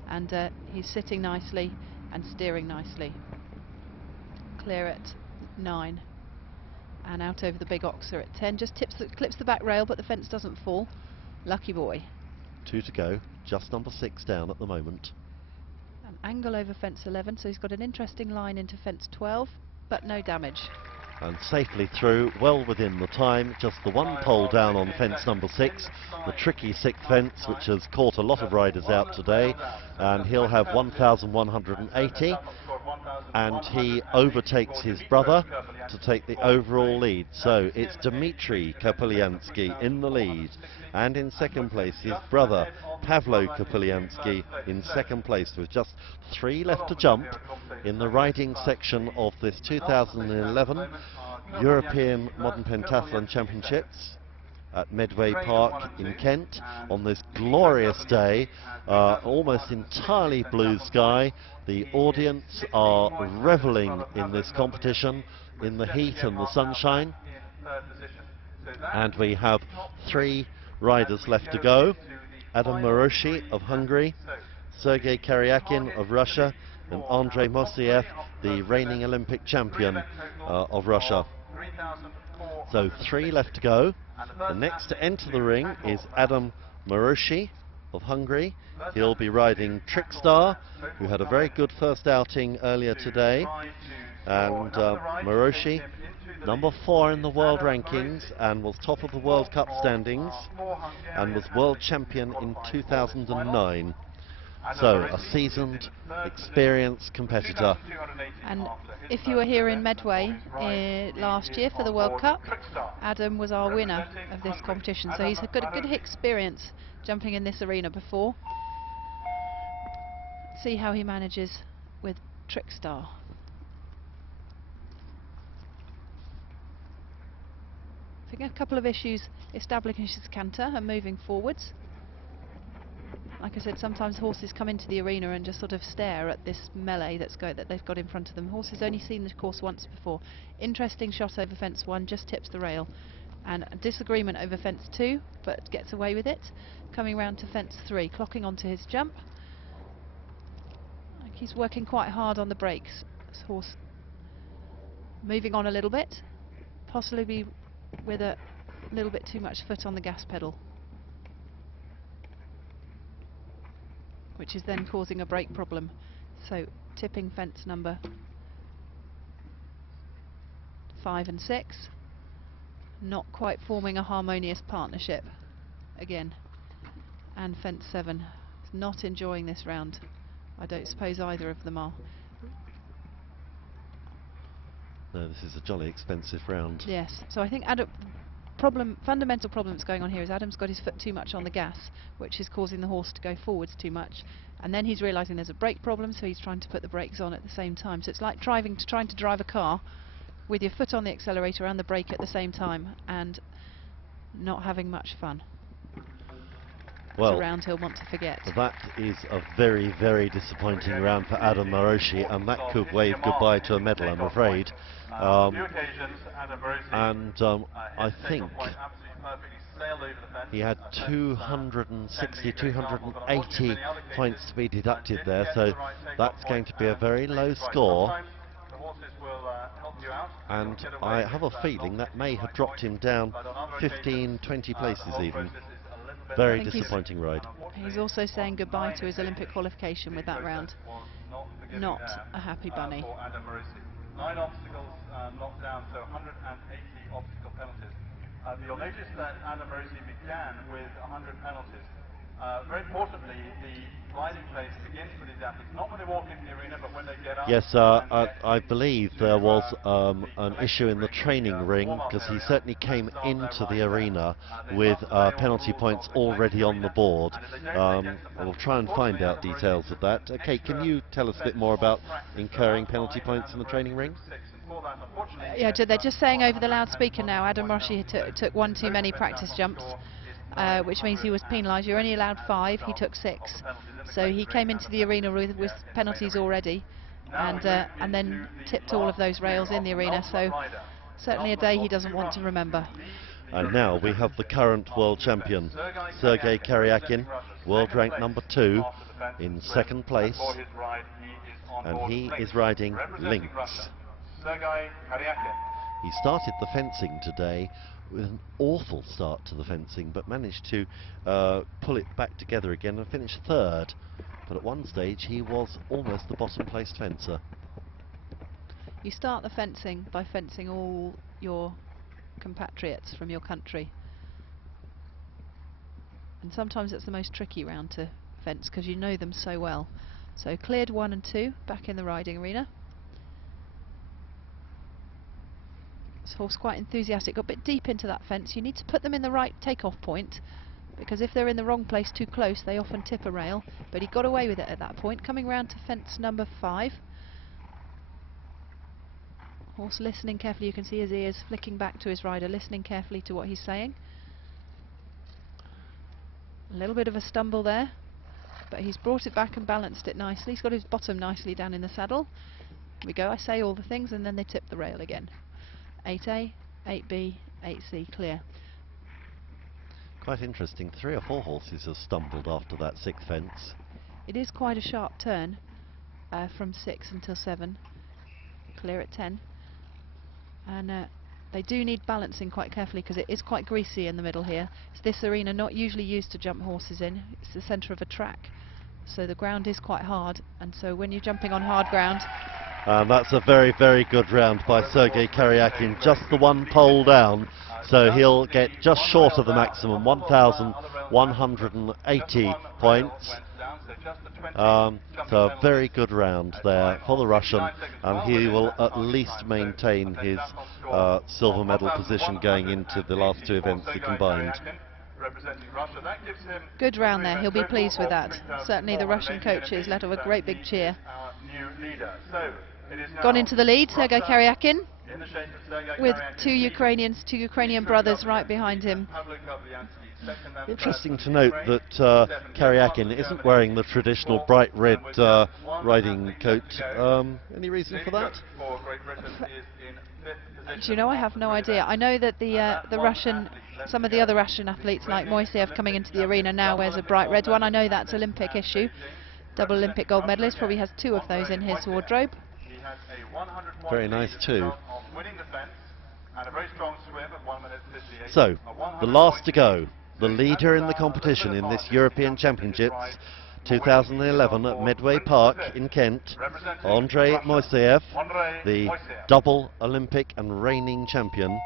and he's sitting nicely and steering nicely. Clear at 9. And out over the big oxer at 10. Just clips the back rail, but the fence doesn't fall. Lucky boy. 2 to go. Just number 6 down at the moment. An angle over fence 11, so he's got an interesting line into fence 12, but no damage. And safely through, well within the time. Just the 1 pole down on fence number 6, the tricky 6th fence, which has caught a lot of riders out today, and he'll have 1,180. and he overtakes his brother to take the overall lead. So it's Dmitry Kapeliansky in the lead, and in second place his brother Pavlo Kapeliansky in second place, with just 3 left to jump in the riding section of this 2011 European Modern Pentathlon Championships at Medway Park in Kent on this glorious day, almost entirely blue sky. The audience are reveling in this competition in the heat and the sunshine, and we have 3 riders left to go: Adam Maroshi of Hungary, Sergei Karyakin of Russia, and Andrei Mosiev, the reigning Olympic champion of Russia. So 3 left to go. The next to enter the ring is Adam Maroshi of Hungary. He'll be riding Trickstar, who had a very good first outing earlier today. And Maroshi, number 4 in the world rankings, and was top of the World Cup standings, and was world champion in 2009. So a seasoned, experienced competitor. And if you were here in Medway last year for the World Cup, Adam was our winner of this competition, so he's got a good experience jumping in this arena before. Let's see how he manages with Trickstar. I think a couple of issues establishing his canter and moving forwards. Like I said, sometimes horses come into the arena and just sort of stare at this melee that they've got in front of them. Horses only seen the course once before. Interesting shot over fence 1, just tips the rail, and a disagreement over fence 2, but gets away with it. Coming round to fence 3, clocking onto his jump. Like he's working quite hard on the brakes. This horse moving on a little bit, possibly with a little bit too much foot on the gas pedal, which is then causing a brake problem. So tipping fence number 5 and 6, not quite forming a harmonious partnership again. And fence 7 is not enjoying this round. I don't suppose either of them are. No, this is a jolly expensive round. Yes, so I think fundamental problem that's going on here is Adam's got his foot too much on the gas, which is causing the horse to go forwards too much, and then he's realising there's a brake problem, so he's trying to put the brakes on at the same time. So it's like trying to drive a car with your foot on the accelerator and the brake at the same time, and not having much fun. Well, it's a round he'll want to forget. That is a very, very disappointing round for Adam Maroshi, and that could wave goodbye to a medal, I'm afraid. I think he had 260, 280 points to be deducted there, so that's going to be a very low score. And I have a feeling that may have dropped him down 15, 20 places even. Very disappointing ride. He's also saying goodbye to his Olympic qualification with that round. Not a happy bunny. 9 obstacles knocked down, so 180 obstacle penalties. You'll notice that Adam Maroshi began with 100 penalties. Very importantly, the riding place begins with his athletes, not when they walk into the arena, but when they get up. Yes, I believe there was an issue in the training ring, because he certainly came into the arena with penalty points already on the board. We'll try and find out details of that. Okay, can you tell us a bit more about incurring penalty points in the training ring? Yeah, they're just saying over the loudspeaker now, Adam Maroshi took 1 too many practice jumps, which means he was penalised. You're only allowed 5, he took 6. So he came into the arena with penalties already, and then tipped all of those rails in the arena. So certainly a day he doesn't want to remember. And now we have the current world champion, Sergei Karyakin, world rank number 2, in second place, and he is riding Lynx. He started the fencing today with an awful start to the fencing, but managed to pull it back together again and finish 3rd. But at one stage he was almost the bottom placed fencer. You start the fencing by fencing all your compatriots from your country, and sometimes it's the most tricky round to fence because you know them so well. So cleared 1 and 2 back in the riding arena. This horse quite enthusiastic, got a bit deep into that fence. You need to put them in the right takeoff point, because if they're in the wrong place too close they often tip a rail, but he got away with it at that point. Coming round to fence number 5. Horse listening carefully, you can see his ears flicking back to his rider, listening carefully to what he's saying. A little bit of a stumble there, but he's brought it back and balanced it nicely. He's got his bottom nicely down in the saddle. Here we go, I say all the things and then they tip the rail again. 8A, 8B, 8C, clear. Quite interesting, 3 or 4 horses have stumbled after that 6th fence. It is quite a sharp turn from 6 until 7. Clear at 10. And they do need balancing quite carefully because it is quite greasy in the middle here. It's this arena not usually used to jump horses in. It's the centre of a track, so the ground is quite hard, and so when you're jumping on hard ground. And that's a very, very good round by Sergei Karyakin, just the 1 pole down, so he'll get just short of the maximum, 1,180 points. So a very good round there for the Russian, and he will at least maintain his silver medal position going into the last 2 events, the combined. Good round there, he'll be pleased with that. Certainly the Russian coaches let off a great big cheer. Gone into the lead, Sergei Karyakin, with two Ukrainian brothers right behind him. Interesting to note that Karyakin isn't wearing the traditional bright red riding coat. Any reason for that? Do you know, I have no idea. I know that some of the other Russian athletes like Moiseev coming into the arena now wears a bright red one. I know that's Olympic issue. Double Olympic gold medalist, probably has 2 of those in his wardrobe. Very nice too. So, the last to go, the leader in the competition in this European Championships 2011 at Midway Park in Kent, Andrei Moiseev, the double Olympic and reigning champion,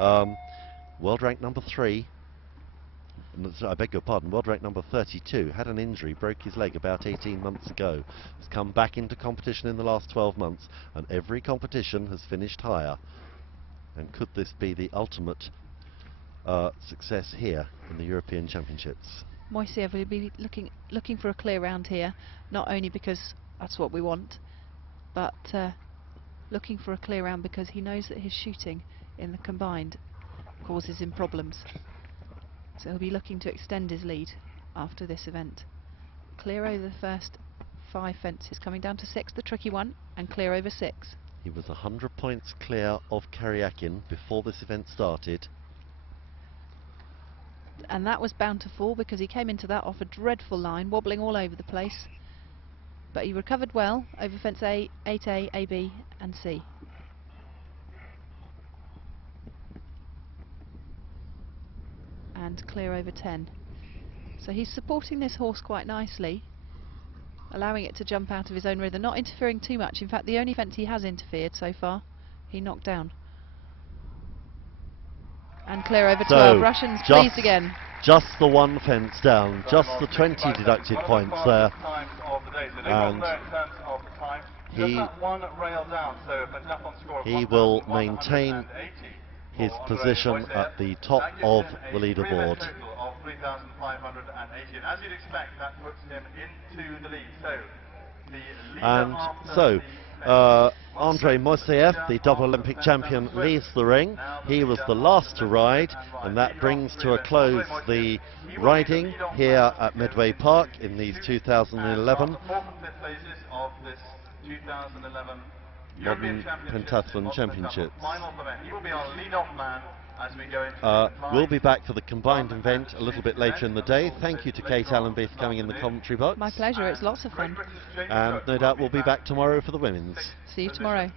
world rank number 3, I beg your pardon, world rank number 32, had an injury, broke his leg about 18 months ago, has come back into competition in the last 12 months, and every competition has finished higher. And could this be the ultimate success here in the European Championships? Moiseev will be looking for a clear round here, not only because that's what we want, but looking for a clear round because he knows that his shooting in the combined causes him problems. So he'll be looking to extend his lead after this event. Clear over the first 5 fences, coming down to 6, the tricky one, and clear over 6. He was 100 points clear of Karyakin before this event started. And that was bound to fall because he came into that off a dreadful line, wobbling all over the place. But he recovered well over fence A, 8A, AB and C. And clear over 10. So he's supporting this horse quite nicely, allowing it to jump out of his own rhythm, not interfering too much. In fact, the only fence he has interfered so far, he knocked down. And clear over 12. Russians pleased again. Just the 1 fence down, just the 20 deducted points there. And he will maintain his position at the top of the leaderboard. And so, Andrei Moiseev, the double Olympic champion, leaves the ring. He was the last to ride, and that brings to a close the riding here at Midway Park in these 2011 Modern Pentathlon Championships. We'll be back for the combined event a little bit later in the day. Thank you to Kate Allenby for coming in the commentary box. My pleasure, it's lots of fun. And no doubt we'll be back tomorrow for the women's. See you tomorrow.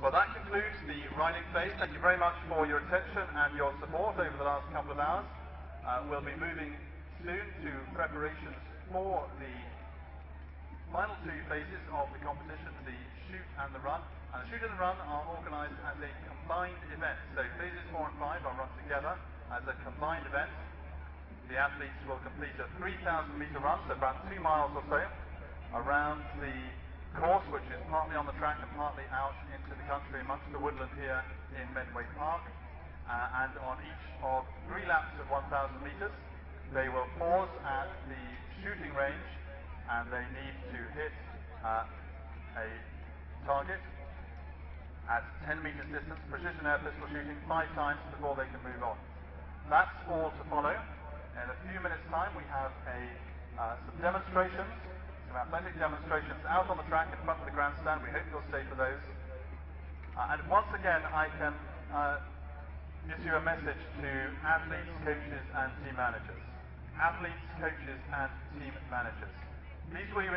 Well, that concludes the riding phase. Thank you very much for your attention and your support over the last couple of hours. We'll be moving soon to preparations for the final 2 phases of the competition, the shoot and the run. And the shoot and the run are organised as a combined event. So phases 4 and 5 are run together as a combined event. the athletes will complete a 3,000 metre run, so about 2 miles or so, around the course, which is partly on the track and partly out into the country amongst the woodland here in Medway Park. And on each of 3 laps of 1,000 metres, they will pause at the shooting range and they need to hit a target at 10 metres distance, precision air pistol shooting 5 times before they can move on. That's all to follow. In a few minutes' time we have some demonstrations, some athletic demonstrations out on the track in front of the grandstand. We hope you'll stay for those. And once again I can issue a message to athletes, coaches and team managers. Athletes, coaches and team managers. Please will you